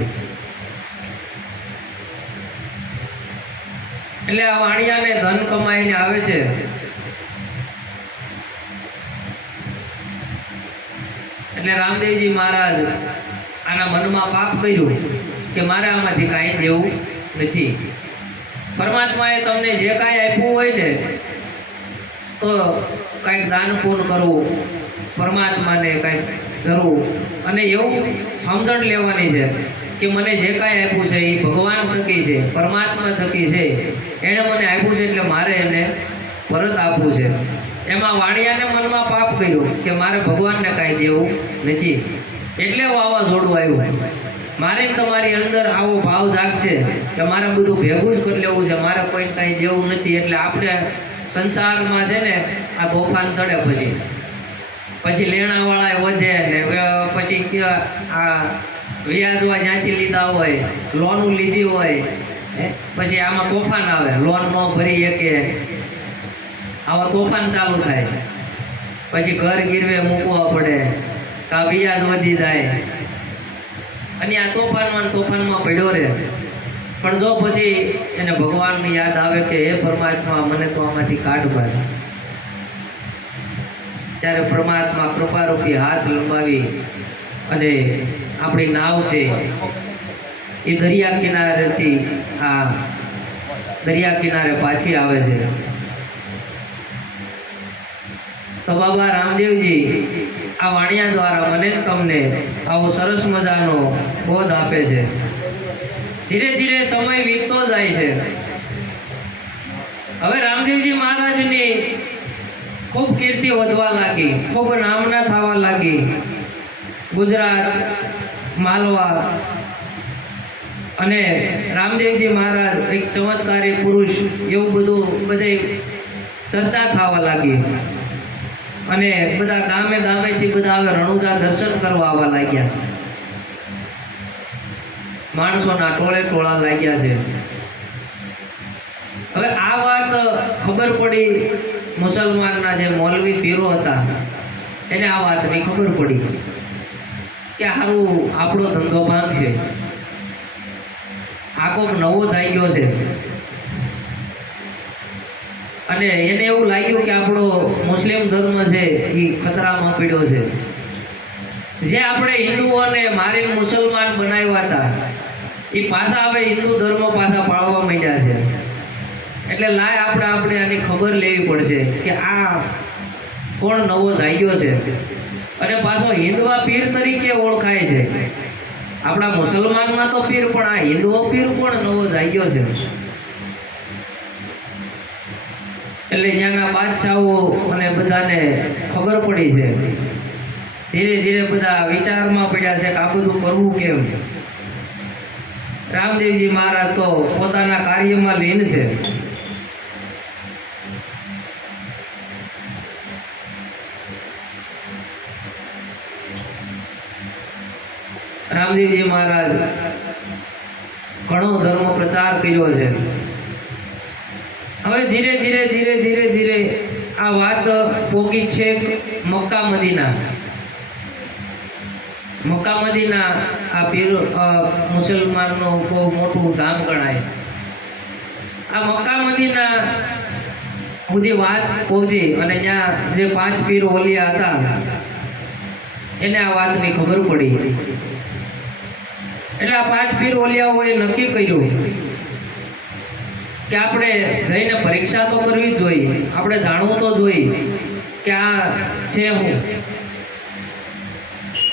એટલે આ વાણિયાને ધન કમાઈને આવે છે. એટલે રામદેવજી મહારાજ આના મનમાં પાપ કર્યું કે મારે આમાંથી કાંઈ દેવું નથી. પરમાત્માએ તમને જે કાંઈ આપ્યું હોય ને તો કાંઈક દાન પૂર્ણ કરવું, પરમાત્માને કાંઈક ધરવું, અને એવું સમજણ લેવાની છે કે મને જે કાંઈ આપ્યું છે એ ભગવાન થકી છે, પરમાત્મા થકી છે, એણે મને આપ્યું છે એટલે મારે એને પરત આપવું છે. એમાં વાણિયાને મનમાં પાપ કર્યું કે મારે ભગવાનને કાંઈ દેવું નથી, એટલે વાવાઝોડું આવ્યું. મારે તમારી અંદર આવો ભાવ જાગશે કે મારે બધું ભેગું જ કરી લેવું છે, મારે કોઈ કાંઈ દેવું નથી. એટલે આપણે સંસારમાં છે ને આ તોફાન ચડે, પછી લેણાવાળા વધે ને પછી આ વ્યાજવા જ્યાંથી લીધા હોય, લોનું લીધી હોય, પછી આમાં તોફાન આવે, લોન ન ભરી શકે, આવા તોફાન ચાલુ થાય. પછી ઘર ગીરવે મૂકવા પડે, કાં વ્યાજ વધી જાય, અને આ તોફાનમાં પડ્યો રહે. પણ જો પછી એને ભગવાનની યાદ આવે કે હે પરમાત્મા મને તો આમાંથી કાઢ પાડ, ત્યારે પરમાત્મા કૃપારૂપી હાથ લંબાવી અને આપણી નાવ છે એ દરિયા કિનારેથી આ દરિયા કિનારે પાછી આવે છે. તો બાબા રામદેવજી આ વાણિયા દ્વારા મને તમને આવો સરસ મજાનો બોધ આપે છે. ધીરે ધીરે સમય વીતતો જાય છે. હવે રામદેવજી મહારાજની ખૂબ કીર્તિ વધવા લાગી, ખૂબ નામના થવા લાગી. ગુજરાત, માલવા, અને રામદેવજી મહારાજ એક ચમત્કારી પુરુષ એવું બધું બધે ચર્ચા થવા લાગી. અને બધા ગામે ગામેથી બધા હવે રણુજા દર્શન કરવા આવવા લાગ્યા. માણસોના ટોળે ટોળા લાગ્યા છે. હવે આ વાત ખબર પડી મુસલમાનના જે મૌલવી પીરો હતા એને આ વાતની ખબર પડી કે સારું આપણો ધંધો ભાંગ છે, આ કોક નવો થઈ ગયો છે, અને એને એવું લાગ્યું કે આપણો મુસ્લિમ ધર્મ છે એ ખતરામાં પડ્યો છે. જે આપણે હિન્દુઓને મારીને મુસલમાન બનાવ્યા હતા એ પાછા હવે હિન્દુ ધર્મ પાછા પાળવા માંડ્યા છે. એટલે લાય આપણે આની ખબર લેવી પડશે કે આ કોણ નવો જાગ્યો છે, અને પાછો હિન્દવા પીર તરીકે ઓળખાય છે. આપણા મુસલમાનમાં તો પીર, પણ આ હિન્દુઓ પીર કોણ નવો જાગ્યો છે. એટલે ત્યાંના બાદશાહો અને બધાને ખબર પડી છે. ધીરે ધીરે બધા વિચારમાં પડ્યા છે કે આ બધું કરવું કેમ. રામદેવજી મહારાજ તો પોતાના કાર્યમાં લીન છે. રામદેવજી મહારાજ ઘણો ધર્મ પ્રચાર કર્યો છે. હવે ધીરે ધીરે ધીરે ધીરે ધીરે આ વાત પોકી છે મક્કા મદીના. મક્કા મદીના આ પીર મુસલમાનનું બહુ મોટું ધામ ગણાય. આ મક્કા મદીના સુધી વાત પહોંચી અને ત્યાં જે 5 પીર ઓલિયા હતા એને આ વાતની ખબર પડી. એટલે આ 5 પીર ઓલિયાઓએ નક્કી કર્યું કે આપણે જઈને પરીક્ષા તો કરવી જ જોઈએ, આપણે જાણવું તો જોઈએ કે આ છે હું.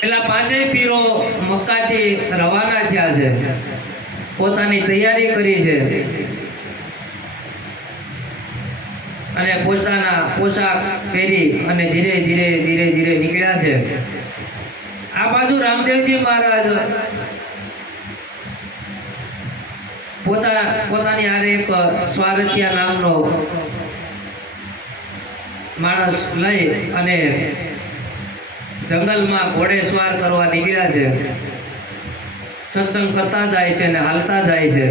એટલે 5 પીરો મક્કાથી રવાના થયા છે, પોતાની તૈયારી કરી છે અને પોતાના પોશાક પહેરી અને ધીરે ધીરે ધીરે ધીરે નીકળ્યા છે. આ બાજુ રામદેવજી મહારાજ પોતાની હારે એક સ્વારથિયા નામનો માણસ લઈ અને જંગલમાં ઘોડે સ્વાર કરવા નીકળ્યા છે. સત્સંગ કરતા જાય છે અને હાલતા જાય છે.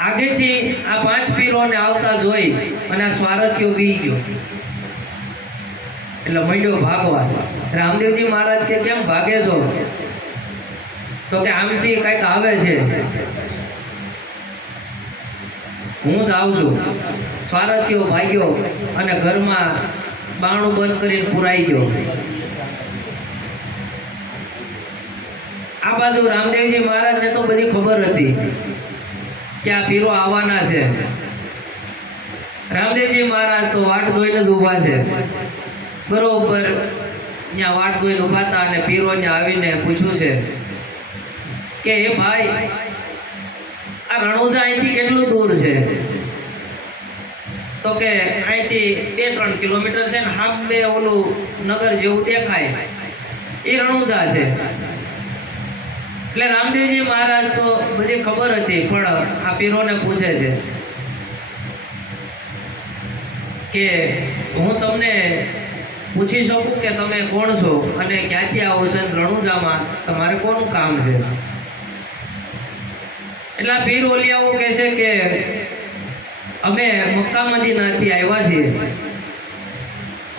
આગેથી આ 5 પીરોને આવતા જોઈ અને આ સ્વારથિયો બી ગયો એટલે મંડ્યો ભાગવા. રામદેવજી મહારાજ કે કેમ ભાગે છો? તો કે આમથી કંઈક આવે છે, હું જ આવું છું. સ્વારથિયો ભાગ્યો અને ઘરમાં બાણું બંધ કરીને પુરાઈ ગયો. આ બાજુ રામદેવજી મહારાજને તો બધી ખબર હતી કે આ પીરો આવવાના છે. રામદેવજી મહારાજ તો વાટ જોઈને જ ઊભા છે. બરોબર ત્યાં વાટ જોઈને ઊભા હતા અને પીરો ત્યાં આવીને પૂછ્યું છે કે હે ભાઈ, આ રણુજા અહીંથી કેટલું દૂર છે? તો કે અહીંથી 2-3 કિલોમીટર છે ને સામે ઓલું નગર જેવું દેખાય એ રણુજા છે. એટલે રામદેવજી મહારાજ તો બધી ખબર હતી, પણ આ પીરોને પૂછે છે કે હું તમને પૂછી શકું કે તમે કોણ છો અને ક્યાંથી આવો છો? રણુજામાં તમારે કોનું કામ છે? એટલે પીર ઓલિયાઓ કહે છે કે અમે મક્કા મદીનાથી આવ્યા છીએ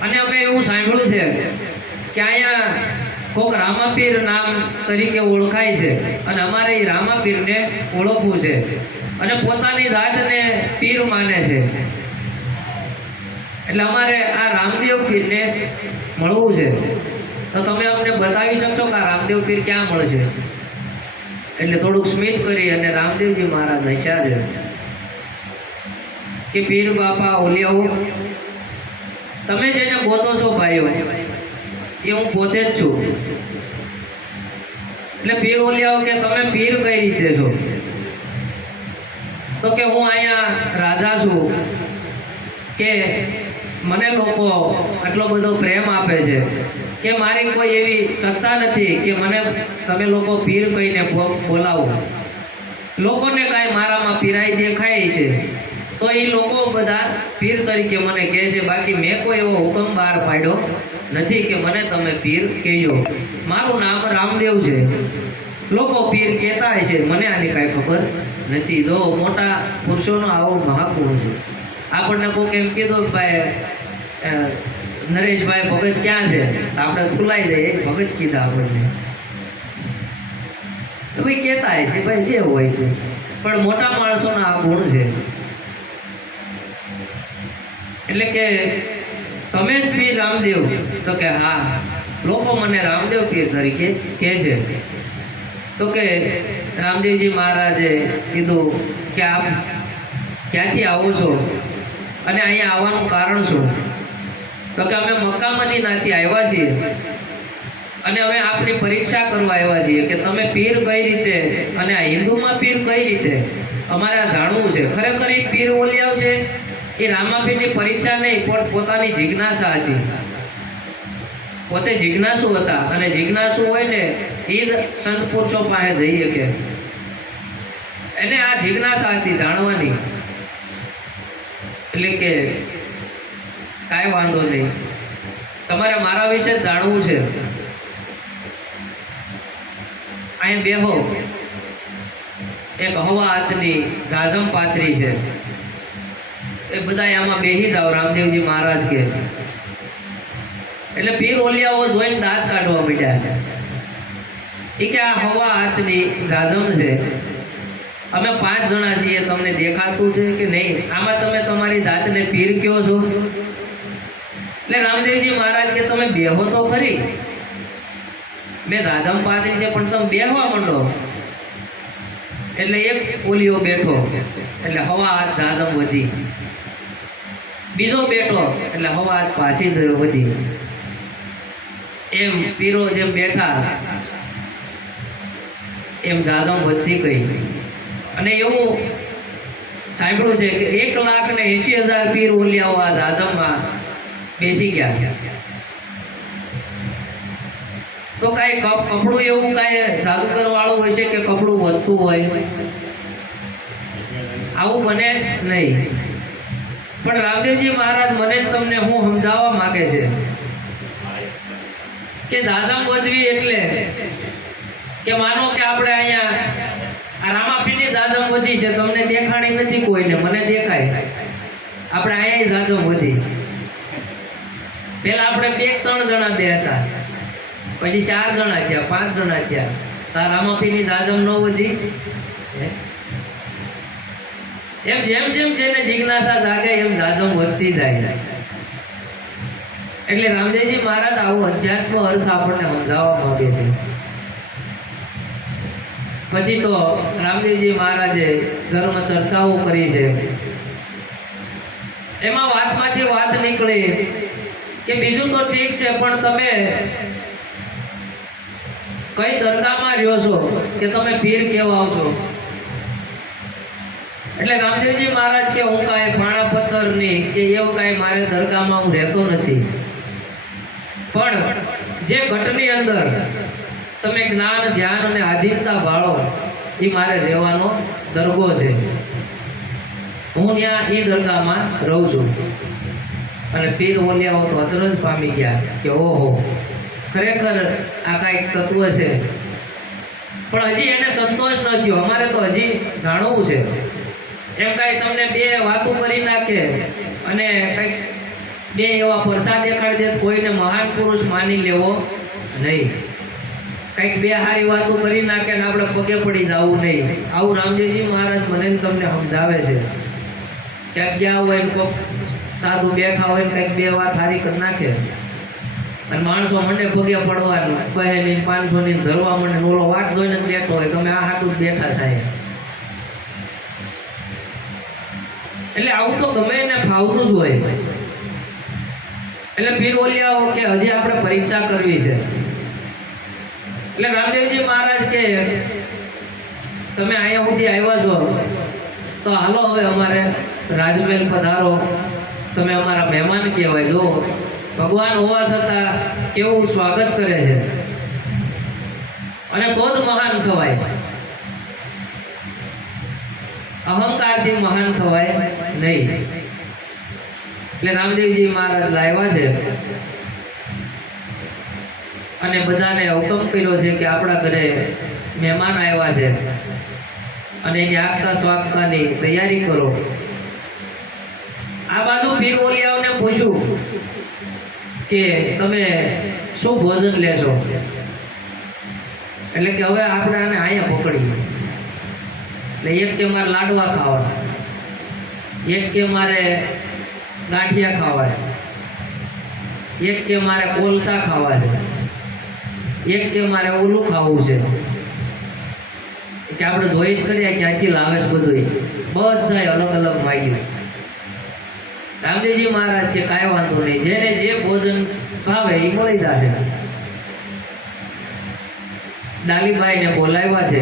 અને અમે એવું સાંભળ્યું છે કે અહીંયા કોક રામાપીર નામ તરીકે ઓળખાય છે અને અમારે એ રામાપીરને ઓળખવું છે અને પોતાની જાતને પીર માને છે. એટલે અમારે આ રામદેવ પીરને મળવું છે. તો તમે અમને બતાવી શકશો કે આ રામદેવ પીર ક્યાં મળશે? એટલે થોડુંક સ્મિત કરી અને રામદેવજી મહારાજ હસ્યા છે કે પીર બાપા ઓલિયાઓ, તમે જેને ગોતો છો ભાઈઓ એ હું પોતે જ છું. એટલે પીર ઓલિયાઓ કે તમે પીર કઈ રીતે છો? તો કે હું અહીંયા રાજા છું, કે મને લોકો આટલો બધો પ્રેમ આપે છે કે મારી કોઈ એવી સત્તા નથી કે મને તમે લોકો પીર કહીને બોલાવો. લોકોને કાંઈ મારામાં પીરાઈ દેખાય છે તો એ લોકો બધા પીર તરીકે મને કહે છે. બાકી મેં કોઈ એવો હુકમ બહાર પાડ્યો નથી કે મને તમે પીર કહેજો. મારું નામ રામદેવ છે, લોકો પીર કહેતા હોય છે, મને આની કાંઈ ખબર નથી. જો મોટા પુરુષોનો આવો મહાપુરુષ છે. આપણને કોઈ એમ કીધું કે ભાઈ નરેશભાઈ ભગત ક્યાં છે? આપણે ખુલાઈ દઈએ, ભગત કીધા આપણને. તો ભાઈ કહેતા છે ભાઈ જે હોય છે, પણ મોટા માણસોના આ ગુણ છે. એટલે કે તમે જ પીર રામદેવ? તો કે હા, લોકો મને રામદેવ પીર તરીકે કહે છે. તો કે રામદેવજી મહારાજે કીધું કે આપ ક્યાંથી આવો છો અને અહીંયા આવવાનું કારણ શું? તો કે અમે મક્કા મદીનાથી આવ્યા છીએ અને અમે આપની પરીક્ષા કરવા આવ્યા છીએ કે તમે પીર કઈ રીતે અને આ હિન્દુમાં પીર કઈ રીતે, અમારે આ જાણવું છે. ખરેખર એ પીર ઓલિયાવ છે એ રામાપીરની પરીક્ષા નહીં, પણ પોતાની જિજ્ઞાસા હતી. પોતે જિજ્ઞાસુ હતા અને જિજ્ઞાસુ હોય ને એ જ સંત પુરુષો પાસે જઈએ કે એને આ જિજ્ઞાસા હતી જાણવાની. એટલે કે કાંઈ વાંધો નહીં, તમારે મારા વિશે જ જાણવું છે. અહીંયા બેહો. એક હવા હાથની જાજમ પાથરી છે, એ બધા આમાં બેહી જાઓ. રામદેવજી મહારાજ કે એટલે પીર ઓલિયાઓ જોઈને દાંત કાઢવા માંડ્યા. એ કે આ હવા હાથની જાજમ છે, અમે 5 જણા છીએ, તમને દેખાતું છે કે નહીં? આમાં તમે તમારી જાતને પીર કહો છો? એટલે રામદેવજી મહારાજ કે તમે બેહો તો ખરી, મેં જાજમ પાથરી છે પણ તમે બેહવા માંડો. એટલે એક ઓલિયો બેઠો એટલે હવા હાથ જાજમ વધી, બીજો બેઠો એટલે હવા હાથ પાછી વધી. એમ પીરો જેમ બેઠા એમ જાજમ વધતી ગઈ. અને એવું સાંભળ્યું છે કે 1,80,000 પીર ઓલિયાઓ આ જાજમમાં બેસી ગયા. તો કાંઈ કપડું એવું કાંઈ જાદુગર વાળું હોય છે કે કપડું વધતું હોય? આવું બને નહીં. પણ રામદેવજી મહારાજ મને તમને હું સમજાવવા માંગે છે કે જાજમ વધવી એટલે કે માનો કે આપણે અહીંયા આ રામાપીરની જાજમ વધી છે, તમને દેખાણી નથી કોઈને, મને દેખાય. આપણે અહીંયા જાજમ વધી. પેલા આપણે 2-3 જણા બે હતા, પછી 4 જણા થયા, 5 જણા થયા. તાર રામાપીરની જાજમ ન વધી? એમ જેમ જેમ જેને જિજ્ઞાસા જાગે એમ જાજમ વધતી જાય. એટલે રામદેવજી મહારાજ આવો અધ્યાત્મ અર્થ આપણને સમજાવવા માંગે છે. પછી તો રામદેવજી મહારાજે ધર્મ ચર્ચાઓ કરી છે. એમાં વાતમાંથી વાત નીકળી કે બીજું તો ઠીક છે, પણ તમે કઈ દરગાહમાં રહ્યો છો કે તમે પીર કહેવાઓ છો? એટલે રામદેવજી મહારાજ કે હું કાંઈ પાણા પથ્થરની કે એવું કાંઈ મારે દરગાહમાં હું રહેતો નથી, પણ જે ઘટની અંદર તમે જ્ઞાન, ધ્યાન અને આધીનતા ભાળો એ મારે રહેવાનો દરગો છે. હું ત્યાં એ દરગાહમાં રહું છું. અને પીર ઓલિયાઓ તો અચરજ પામી ગયા કે ઓહો, ખરેખર આ કાંઈક તત્વ છે. પણ હજી એને સંતોષ ન થયો, અમારે તો હજી જાણવું છે. એમ કાંઈ તમને 2 વાતો કરી નાખે અને કંઈક 2 એવા પરચા દેખાડી દે, કોઈને મહાન પુરુષ માની લેવો નહીં. કંઈક 2 સારી વાતો કરી નાખે ને આપણે પગે પડી જવું નહીં. આવું રામદેવજી મહારાજ મને તમને સમજાવે છે. ક્યાંક ગયા હોય ને કોઈક સાધુ બેઠા હોય ને કંઈક 2 વાત સારી કરી નાખે અને માણસો મને પગે પડવાનું 2 ની 500 ની ધરવા મને ઓલો વાત જોઈને જ બેઠો હોય, તમે આ હાટું જ બેઠા સાહેબ. એટલે આવું તો ગમે એને ફાવતું જ હોય. એટલે પીર ઓલિયાઓ કે હજી આપણે પરીક્ષા કરવી છે. એટલે રામદેવજી મહારાજ કે તમે અહીંયા સુધી આવ્યા છો તો હાલો હવે અમારે રાજમહેલ પધારો, તમે અમારા મહેમાન કહેવાય. જો ભગવાન હોવા છતાં કેવું સ્વાગત કરે છે, અને તો જ મહાન થવાય. અહંકારથી મહાન થવાય નહીં. એટલે રામદેવજી મહારાજ લાવ્યા છે અને બધાને હુકમ કર્યો છે કે આપણા ઘરે મહેમાન આવ્યા છે અને એની આગતા સ્વાગતાની તૈયારી કરો. આ બાજુ પીર ઓલિયાઓને પૂછ્યું કે તમે શું ભોજન લેશો? એટલે કે હવે આપણે આને અહીંયા પકડીએ. એટલે એક કે મારે લાડવા ખાવા, એક કે મારે ગાંઠિયા ખાવા, એક કે મારે કોલસા ખાવા છે, એક કે મારે ઓલું ખાવું છે. કે આપણે જોઈ જ કરીએ ક્યાંથી લાવે છે બધું, બધા અલગ અલગ માગ્યું. રામદેવજી મહારાજ કે કાંઈ વાંધો નહીં, જેને જે ભોજન ભાવે એ મળી જશે. ડાલીબાઈને બોલાવ્યા છે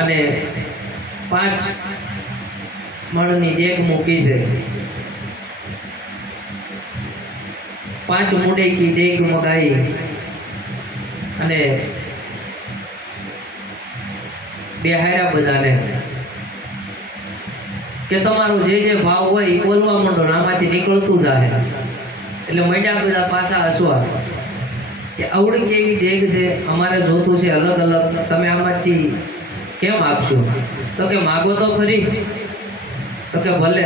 અને 5 મણની દેગ મૂકી છે. 5 મુંડેકી દેગ મગાવી અને બેહાર્યા બધાને કે તમારો જે જે ભાવ હોય એ બોલવા માંડો, આમાંથી નીકળતું જાય. એટલે મંડ્યા બધા પાછા હસવા કે આવડી કેવી દેગ છે, અમારે જોતું છે અલગ અલગ, તમે આમાંથી કેમ આપશો? તો કે માગો તો ખરી. તો કે ભલે,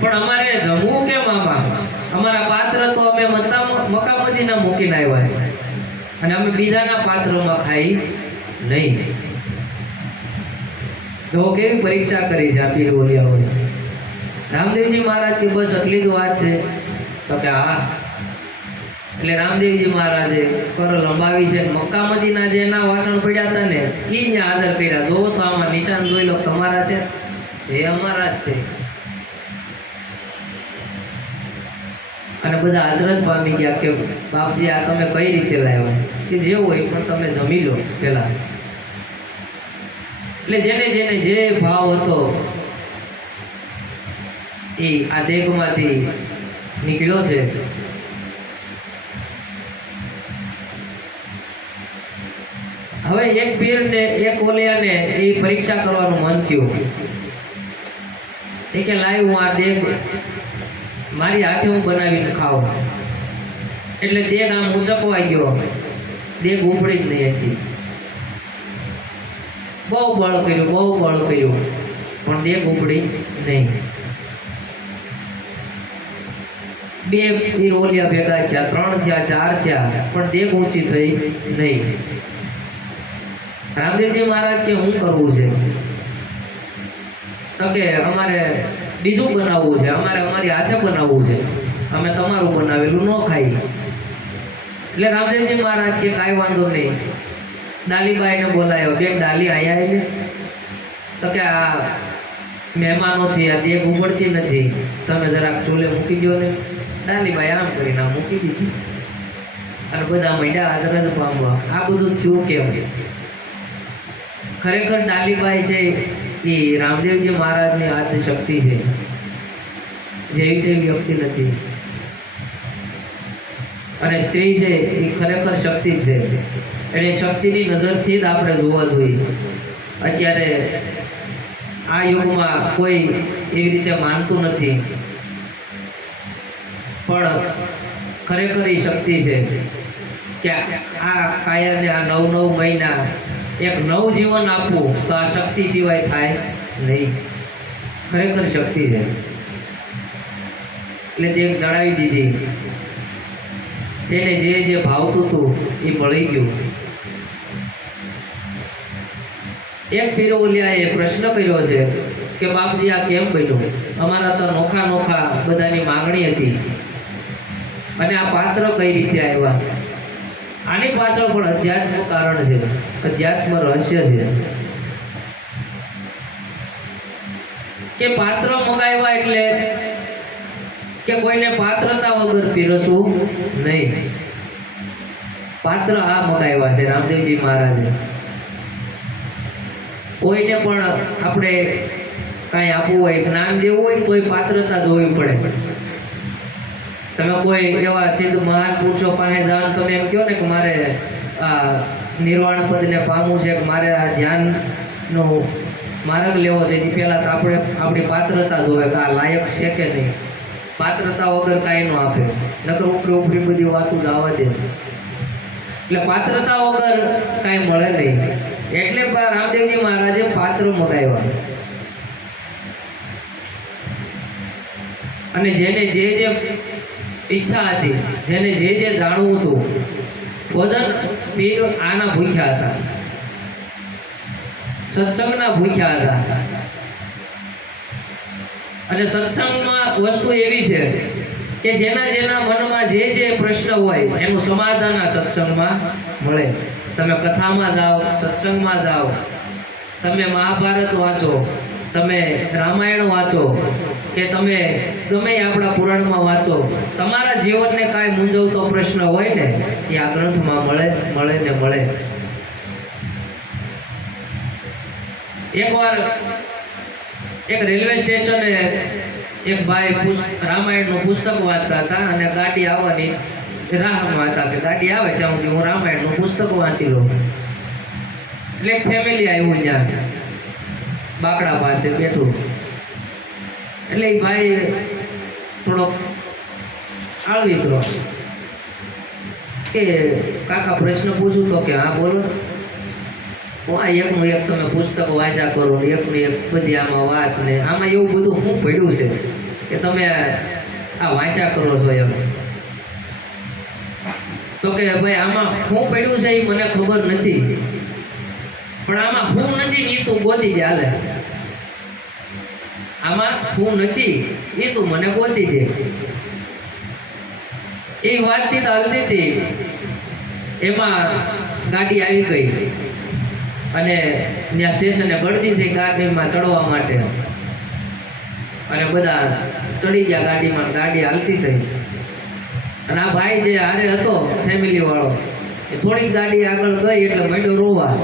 પણ અમારે જમવું કેમ આમાં? અમારા પાત્ર તો અમે મક્કા મદીના મૂકીને આવ્યા છે અને અમે બીજાના પાત્રોમાં ખાઈ નહીં. જો કેવી પરીક્ષા કરી છે આ પીર ઓલિયાઓએ. રામદેવજી મહારાજ કે બસ આટલી જ વાત છે? તો કે હા. એટલે રામદેવજી મહારાજે કરો લંબાવી છે, મક્કા મદીના જે એના વાસણ પડ્યા હતા ને એ ત્યાં હાજર કર્યા. જોવો તો આમાં નિશાન જોઈ લો, તમારા છે, જે અમારા જ છે. અને બધા હાજર જ પામી ગયા કે બાપજી આ તમે કઈ રીતે લાવ્યા? કે જે હોય પણ તમે જમી લો પેલા. એટલે જેને જેને જે ભાવ હતો એ આ દેગમાંથી નીકળ્યો છે. હવે એક પીરને એક ઓલિયાને એ પરીક્ષા કરવાનું મન થયું. એ કે લાવ હું આ દેગ મારી હાથે હું બનાવીને ખાઉં. એટલે દેગ આમ ઉચકવાઈ ગયો, દેગ ઉપડી જ નહીં હતી. બહુ બળ કર્યું પણ દેગ ઉપડી નહીં. 2 પીર ઓલિયા ભેગા થયા, 3 થયા, 4 થયા, પણ દેગ ઊંચી થઈ નહીં. રામદેવજી મહારાજ કે શું કરવું છે? તો કે અમારે બીજું બનાવવું છે, અમારે અમારી હાથે બનાવવું છે, અમે તમારું બનાવેલું ન ખાઈ. એટલે રામદેવજી મહારાજ કે કાંઈ વાંધો નહીં. ડાલીબાઈને બોલાયો, બેન ડાલી અહીંયા આવીને. તો કે આ મહેમાનોથી આ દેગ ઉમડતી નથી, તમે જરાક ચૂલે મૂકી દો ને. ડાલીબાઈ આમ કરીને આમ મૂકી દીધી અને બધા મહિના હાજર જ પામવા. આ બધું થયું કેમ? ખરેખર ડાલીબાઈ છે એ રામદેવજી મહારાજની આદ્ય શક્તિ છે, જેવી તેવી વ્યક્તિ નથી. અને સ્ત્રી છે એ ખરેખર શક્તિ છે. એટલે શક્તિની નજરથી જ આપણે જોવા જોઈએ. અત્યારે આ યુગમાં કોઈ એવી રીતે માનતું નથી, પણ ખરેખર એ શક્તિ છે કે આ કાયાને આ 9 મહિના એક નવ જીવન આપવું તો આ શક્તિ સિવાય થાય નહીં. ખરેખર શક્તિ છે. એટલે તે જણાવી દીધી. તેને જે જે ભાવતું હતું એ મળી ગયું. એક પીર ઓલિયાએ પ્રશ્ન કર્યો છે કે બાપજી આ કેમ બન્યું? અમારા તો નોખા બધાની માંગણી હતી અને આ પાત્ર કઈ રીતે આવ્યા? આની પાછળ પણ અધ્યાત્મ કારણ છે, અધ્યાત્મ રહસ્ય છે. કે પાત્ર મગાવ્યા એટલે કે કોઈને પાત્રતા વગર પીરસવું નહીં. પાત્ર આ મગાવ્યા છે રામદેવજી મહારાજે. કોઈને પણ આપણે કાંઈ આપવું હોય, જ્ઞાન દેવું હોય તોય પાત્રતા જોવી પડે. તમે કોઈ એવા સિદ્ધ મહાન પુરુષો પાસે જાઓ, તમે એમ કહો ને કે મારે આ નિર્વાણ પદને પામવું છે, કે મારે આ ધ્યાનનો માર્ગ લેવો છે, એની પહેલાં તો આપણે આપણી પાત્રતા જોવે કે આ લાયક છે કે નહીં. પાત્રતા વગર કાંઈ ન આપે, નકર ઉપરી બધી વાતો જ આવવા દે. એટલે પાત્રતા વગર કાંઈ મળે નહીં. એટલે રામદેવજી મહારાજે પાત્ર મગાવ્યા. અને જેને જે ઈચ્છા હતી, જેને જે જાણવું હતું, ભોજન પીર આના ભૂખ્યા હતા, સત્સંગના ભૂખ્યા હતા. અને સત્સંગમાં વસ્તુ એવી છે કે જેના મનમાં જે પ્રશ્ન હોય એનું સમાધાન આ સત્સંગમાં મળે. તમે કથામાં જાઓ, સત્સંગમાં જાઓ, તમે મહાભારત વાંચો, તમે રામાયણ વાંચો, કે તમે ગમે આપણા પુરાણમાં વાંચો, તમારા જીવનને કાંઈ મૂંઝવતો પ્રશ્ન હોય ને એ આ ગ્રંથમાં મળે ને મળે. એકવાર એક રેલવે સ્ટેશને એક ભાઈ રામાયણનું પુસ્તક વાંચતા હતા અને ગાડી આવવાની રાહમાં હતા કે ગાડી આવે ત્યાં સુધી હું રામાયણનું પુસ્તક વાંચી લઉં. એટલે એક ફેમિલી આવ્યું ત્યાં બાકડા પાસે બેઠું. એટલે એ ભાઈ થોડોક આળવીતરો કે કાકા પ્રશ્ન પૂછું તો કે હા બોલો. આ એકનું એક તમે પુસ્તક વાંચ્યા કરો, એકનું એક બધી આમાં વાત ને આમાં એવું બધું શું પડ્યું છે કે તમે આ વાંચ્યા કરો છો એમ? તો કે ભાઈ આમાં શું પડ્યું છે એ મને ખબર નથી, પણ આમાં હું નથી એ તું ગોતી દે. હાલે આમાં હું નથી એ તું મને ગોતી દે. એ વાતચીત હાલતી હતી, એમાં ગાડી આવી ગઈ અને ત્યાં સ્ટેશને ગળતી થઈ ગાડીમાં ચડવા માટે, અને બધા ચડી ગયા ગાડીમાં. ગાડી હાલતી થઈ અને આ ભાઈ જે હારે હતો ફેમિલી વાળો એ થોડીક ગાડી આગળ ગઈ એટલે માંડ્યો રોવા.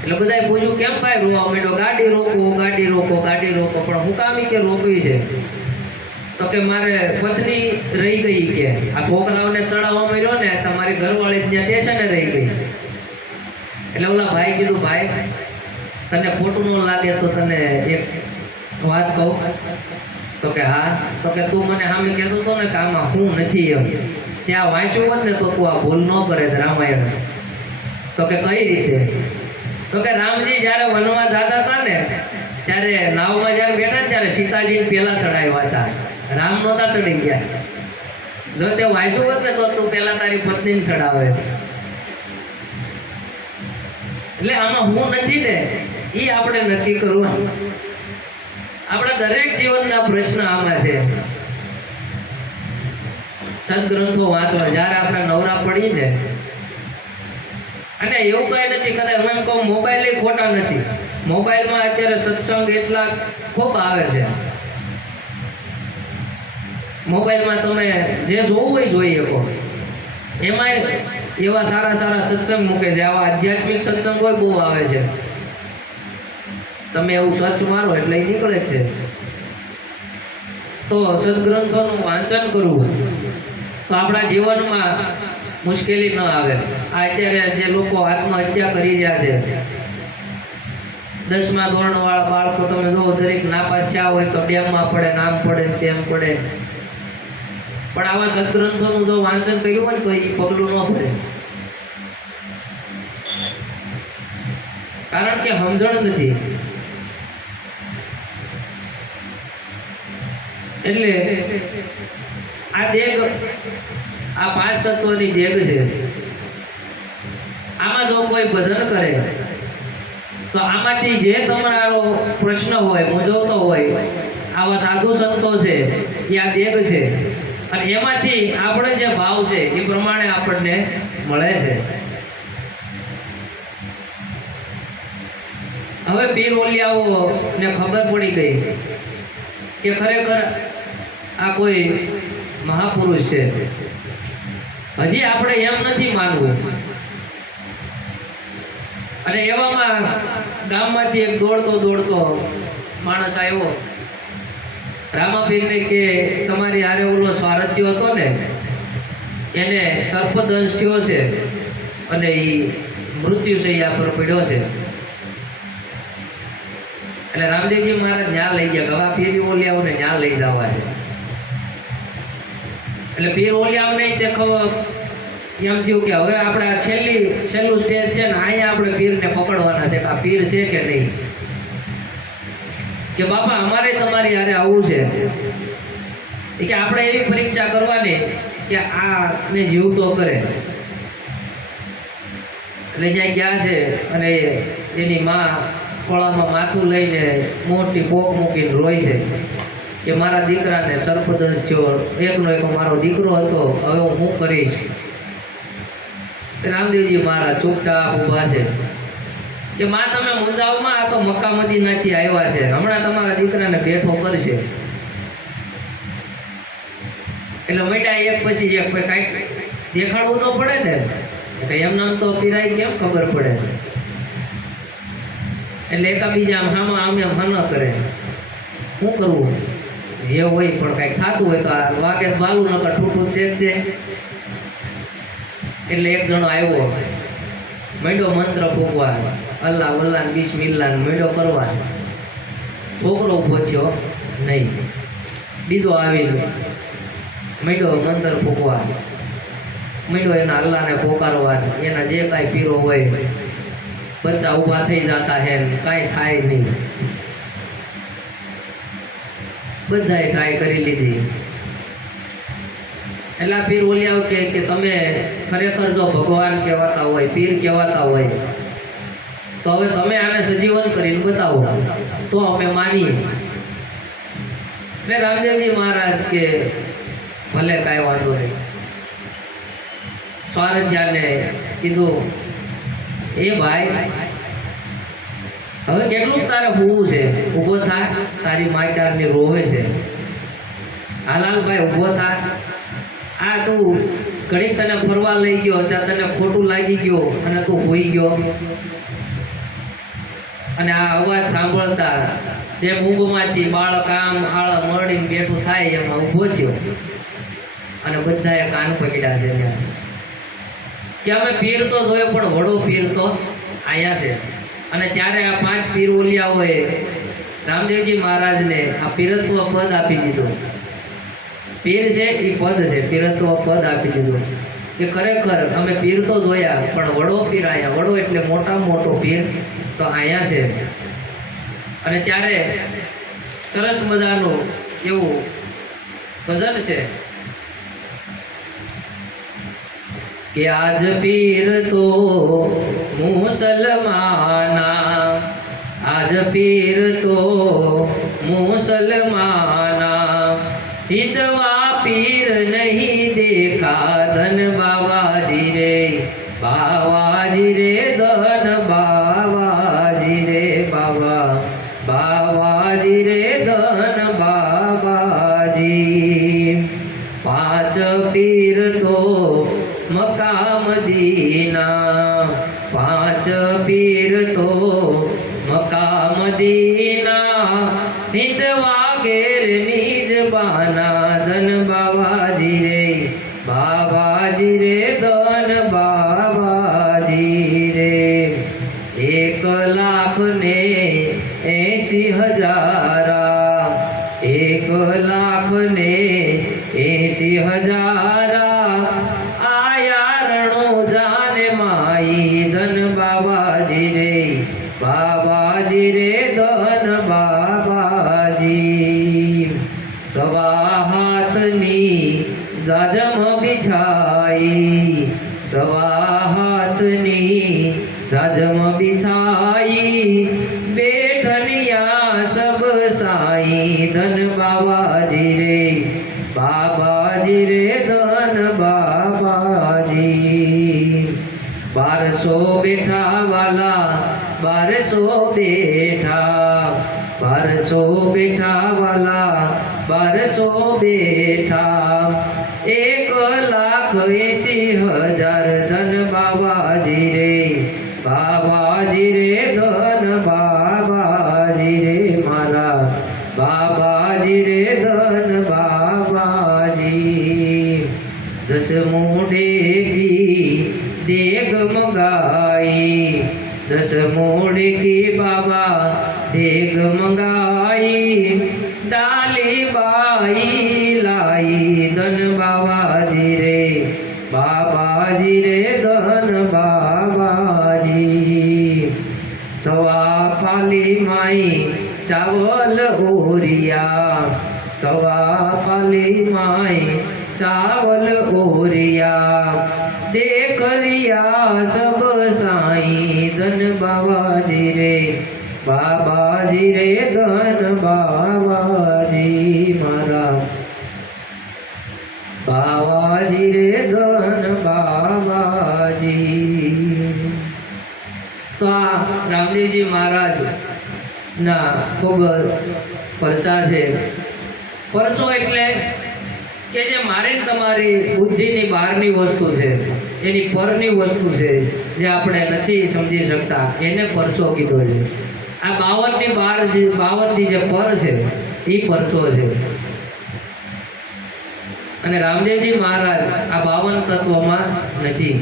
એટલે બધાએ પૂછ્યું કેમ ભાઈ રોવા માંડ્યો? ગાડી રોકો, ગાડી રોકો, ગાડી રોકો. પણ હું કામ કે રોકવી છે? તો કે મારે પત્ની રહી ગઈ, કે આ છોકરાઓને ચડાવવા મળ્યો ને તમારી ઘરવાળી ત્યાં સ્ટેશને રહી ગઈ. એટલે ઓલા ભાઈ કીધું ભાઈ તને ખોટું ન લાગે તો તને એક વાત કહું. તો કે હા. તો કે તું મને સામે કહેતો હતો ને કે આમાં હું નથી એમ, ત્યાં વાંચ્યું હોત ને તો તું આ ભૂલ ન કરે રામાયણ. તો કે કઈ રીતે? તો કે રામજી જ્યારે વનમાં જતા હતા ને ત્યારે નાવમાં જ્યારે બેઠા ને ત્યારે સીતાજીને પહેલા ચડાવ્યા હતા, રામ નહોતા ચડી ગયા. જો તે વાંચ્યું હોત ને તો તું પહેલા તારી પત્નીને ચડાવે. એટલે આમાં હું નથી ને એ આપણે નક્કી કરવાનું. આપણા દરેક જીવનના પ્રશ્ન આમાં છે. સદગ્રંથો વાંચવા જ્યારે આપણે નવરા પડીને, અને એવું કઈ નથી કદાચ હું એમ કહું મોબાઈલ ખોટા નથી. મોબાઈલમાં અત્યારે સત્સંગ એટલા ખૂબ આવે છે. મોબાઈલમાં તમે જે જોવું હોય જોઈ શકો. એમાં એવા સારા સત્સંગ મૂકે છે, આવા આધ્યાત્મિક સત્સંગ હોય બહુ આવે છે. તમે એવું સર્ચ મારો એટલે એ નીકળે જ છે. તો સદગ્રંથોનું વાંચન કરવું તો આપણા જીવનમાં મુશ્કેલી ન આવે. અત્યારે જે લોકો આત્મહત્યા કરી રહ્યા છે, 10મા ધોરણવાળા બાળકો તમે જો દરેક નાપાસ થયા હોય તો ડેમમાં પડે, નામ પડે, તેમ પડે. પણ આવા સદગ્રંથોનું જો વાંચન કર્યું હોય તો એ પગલું ન ભરે, કારણ કે સમજણ નથી. એટલે આ દેગ, આ 5 તત્વની દેગ છે. આમાં જો કોઈ ભજન કરે તો આમાંથી જે તમારો પ્રશ્ન હોય, મૂંઝવતો હોય, આવા સાધુ સંતો છે એ આ દેગ છે, અને એમાંથી આપણે જે ભાવ છે એ પ્રમાણે આપણને મળે છે. હવે પીર ઓલિયાઓને ખબર પડી ગઈ કે ખરેખર આ કોઈ મહાપુરુષ છે. હજી આપણે એમ નથી માનવું. અને એવામાં ગામમાંથી એક દોડતો માણસ આવ્યો રામાપીરને કે તમારી હારે ઓલો સ્વારથ્યો હતો ને એને સર્પદંશ થયો છે અને એ મૃત્યુ શૈયા પર પડ્યો છે. એટલે રામદેવજી મહારાજ ન્યા લઈ ગયા, ગવા પીર ઓલિયાઓને ન્યા લઈ જવા છે. એટલે પીર ઓલિયાઓને તે ખબર એમ થયું કે હવે આપણે છેલ્લું સ્ટેજ છે ને અહીંયા આપણે પીરને પકડવાના છે કે આ પીર છે કે નહીં. કે બાપા અમારે તમારી હારે આવવું છે. કે આપણે એવી પરીક્ષા કરવાની કે આ ને જીવતો કરે. એટલે જ્યાં ગયા છે અને એની માં ખોળામાં માથું લઈને મોટી પોક મૂકીને રોય છે કે મારા દીકરાને સર્પદંશ થયો, એકનો એક મારો દીકરો હતો, હવે હું શું કરીશ. રામદેવજી મહારાજ ચૂપચાપ ઊભા છે કે માં તમે મુંજાવમાં, આ તો મક્કા મદીનાથી આવ્યા છે, હમણાં તમારા દીકરાને બેઠો કરશે. એટલે મૈડા એક પછી એક કાંઈક દેખાડવું તો પડે ને, એમ નામ તો પીરાય કેમ ખબર પડે. એટલે એકાબીજા હામાં આમે મન કરે, શું કરવું, જે હોય પણ કાંઈક થતું હોય તો આ વાગે બાલું નકર ઠૂઠું છે જ. એટલે એક જણો આવ્યો, મૈડો મંત્ર ફૂંકવા, અલ્લાહ વલ્લાહ બિસ્મિલ્લાહ મૈડો કરવા. છોકરો ઊભો થયો નહીં. બીજો આવીને મૈડો મંત્ર ફૂંકવા, મૈડો એના અલ્લાહને પોકારવા. એના જે કાંઈ પીરો હોય, બચ્ચા ઊભા થઈ જતા હે, કાંઈ થાય નહીં. બધાએ ટ્રાય કરી લીધી. એટલા પીર બોલ્યા કે તમે ખરેખર જો ભગવાન કહેવાતા હોય, પીર કહેવાતા હોય, તો હવે તમે આને સજીવન કરીને બતાવો તો અમે માનીએ. એટલે રામદેવજી મહારાજ કે ભલે કાંઈ વાંધો નહીં. સ્વારજ્યાને કીધું, એ ભાઈ હવે કેટલું તારે હોવું છે, ઊભો થા, તારી માયકારની રોવે છે. હાલાલભાઈ ઊભો થા. આ તું ઘડીક તને ફરવા લઈ ગયો, ત્યાં તને ખોટું લાગી ગયો અને તું હોઈ ગયો. અને આ અવાજ સાંભળતા જેમ ઊંઘમાંથી બાળક આમ આળા મરડીને બેઠું થાય એમાં ઊભો થયો. અને બધાએ કાન પકડ્યા છે કે અમે પીર તો જોયો પણ વડો પીર તો આયા છે. અને ત્યારે આ 5 પીર ઓલિયાઓએ રામદેવજી મહારાજને આ પીરત્વ પદ આપી દીધું. પીર છે એ પદ છે, પીરત્વ પદ આપી દીધું કે ખરેખર અમે પીર તો જોયા પણ વડો પીર આયા. વડો એટલે મોટામાં મોટો પીર તો આયા છે. અને ત્યારે સરસ મજાનું એવું ભજન છે કે આજ પીર તો મુસલમાના, આજ પીર તો મુસલમાના, हितवा पीर नहीं देखा धन बाबाजी रे, बाबाजी रे धन बाबाजी रे, बाबा बाबाजी रे धन बाबाजी. 5 पीर तो मक्का मदीना, 5 पीर तो मक्का मदीना, हितवा घेर निज बाना धन बाबाजी रे, बाबाजी रे धन बाबाजी रे. 1,80,000, 1,80,000 आया रणो जाने माई धन बाबाजी रे, बाबाजी रे धन बाबाजी. 1.25 हाथनी जाजम बिछाई, 1.25 हाथनी जाजम बिछाई, बैठनिया सब साई धन बाबाजी रे, बाबाजी रे धन बाबाजी. 1200 बैठा वाला 1200 बैठा, 1200 बैठा वाला 1200 बैठा, 1,80,000 धन बाबाजी रे, बाबाजी रे धन बाबाजी रे, मारा बाबाजी रे धन बाबाजी. 10 मूढ़े की देग मंगाई, 10 मूढ़े की बाबा देग मंगाई, डाली बाई लाई धन बाबाजी रे, बाबाजी रे धन बाबाजी. 1.25 पाली माई चावल ओरिया, સવા પાલી માય ચાવલ ઓરિયા દેખરિયા સબ સાઈ ધન બાબાજી રે બાબાજી રે ધન બાબાજી મારા બાબાજી રે ધન બાબાજી. તો આ રામદેવજી મહારાજ ના ખૂબ પરચા છે. પરચો એટલે કે જે મારી તમારી બુદ્ધિની બહારની વસ્તુ છે, એની પરની વસ્તુ છે, જે આપણે નથી સમજી શકતા, એને પરચો કીધો છે. આ 52 ની બહાર જે 52 થી જે પર છે એ પરચો છે. અને રામદેવજી મહારાજ આ 52 તત્વોમાં નથી.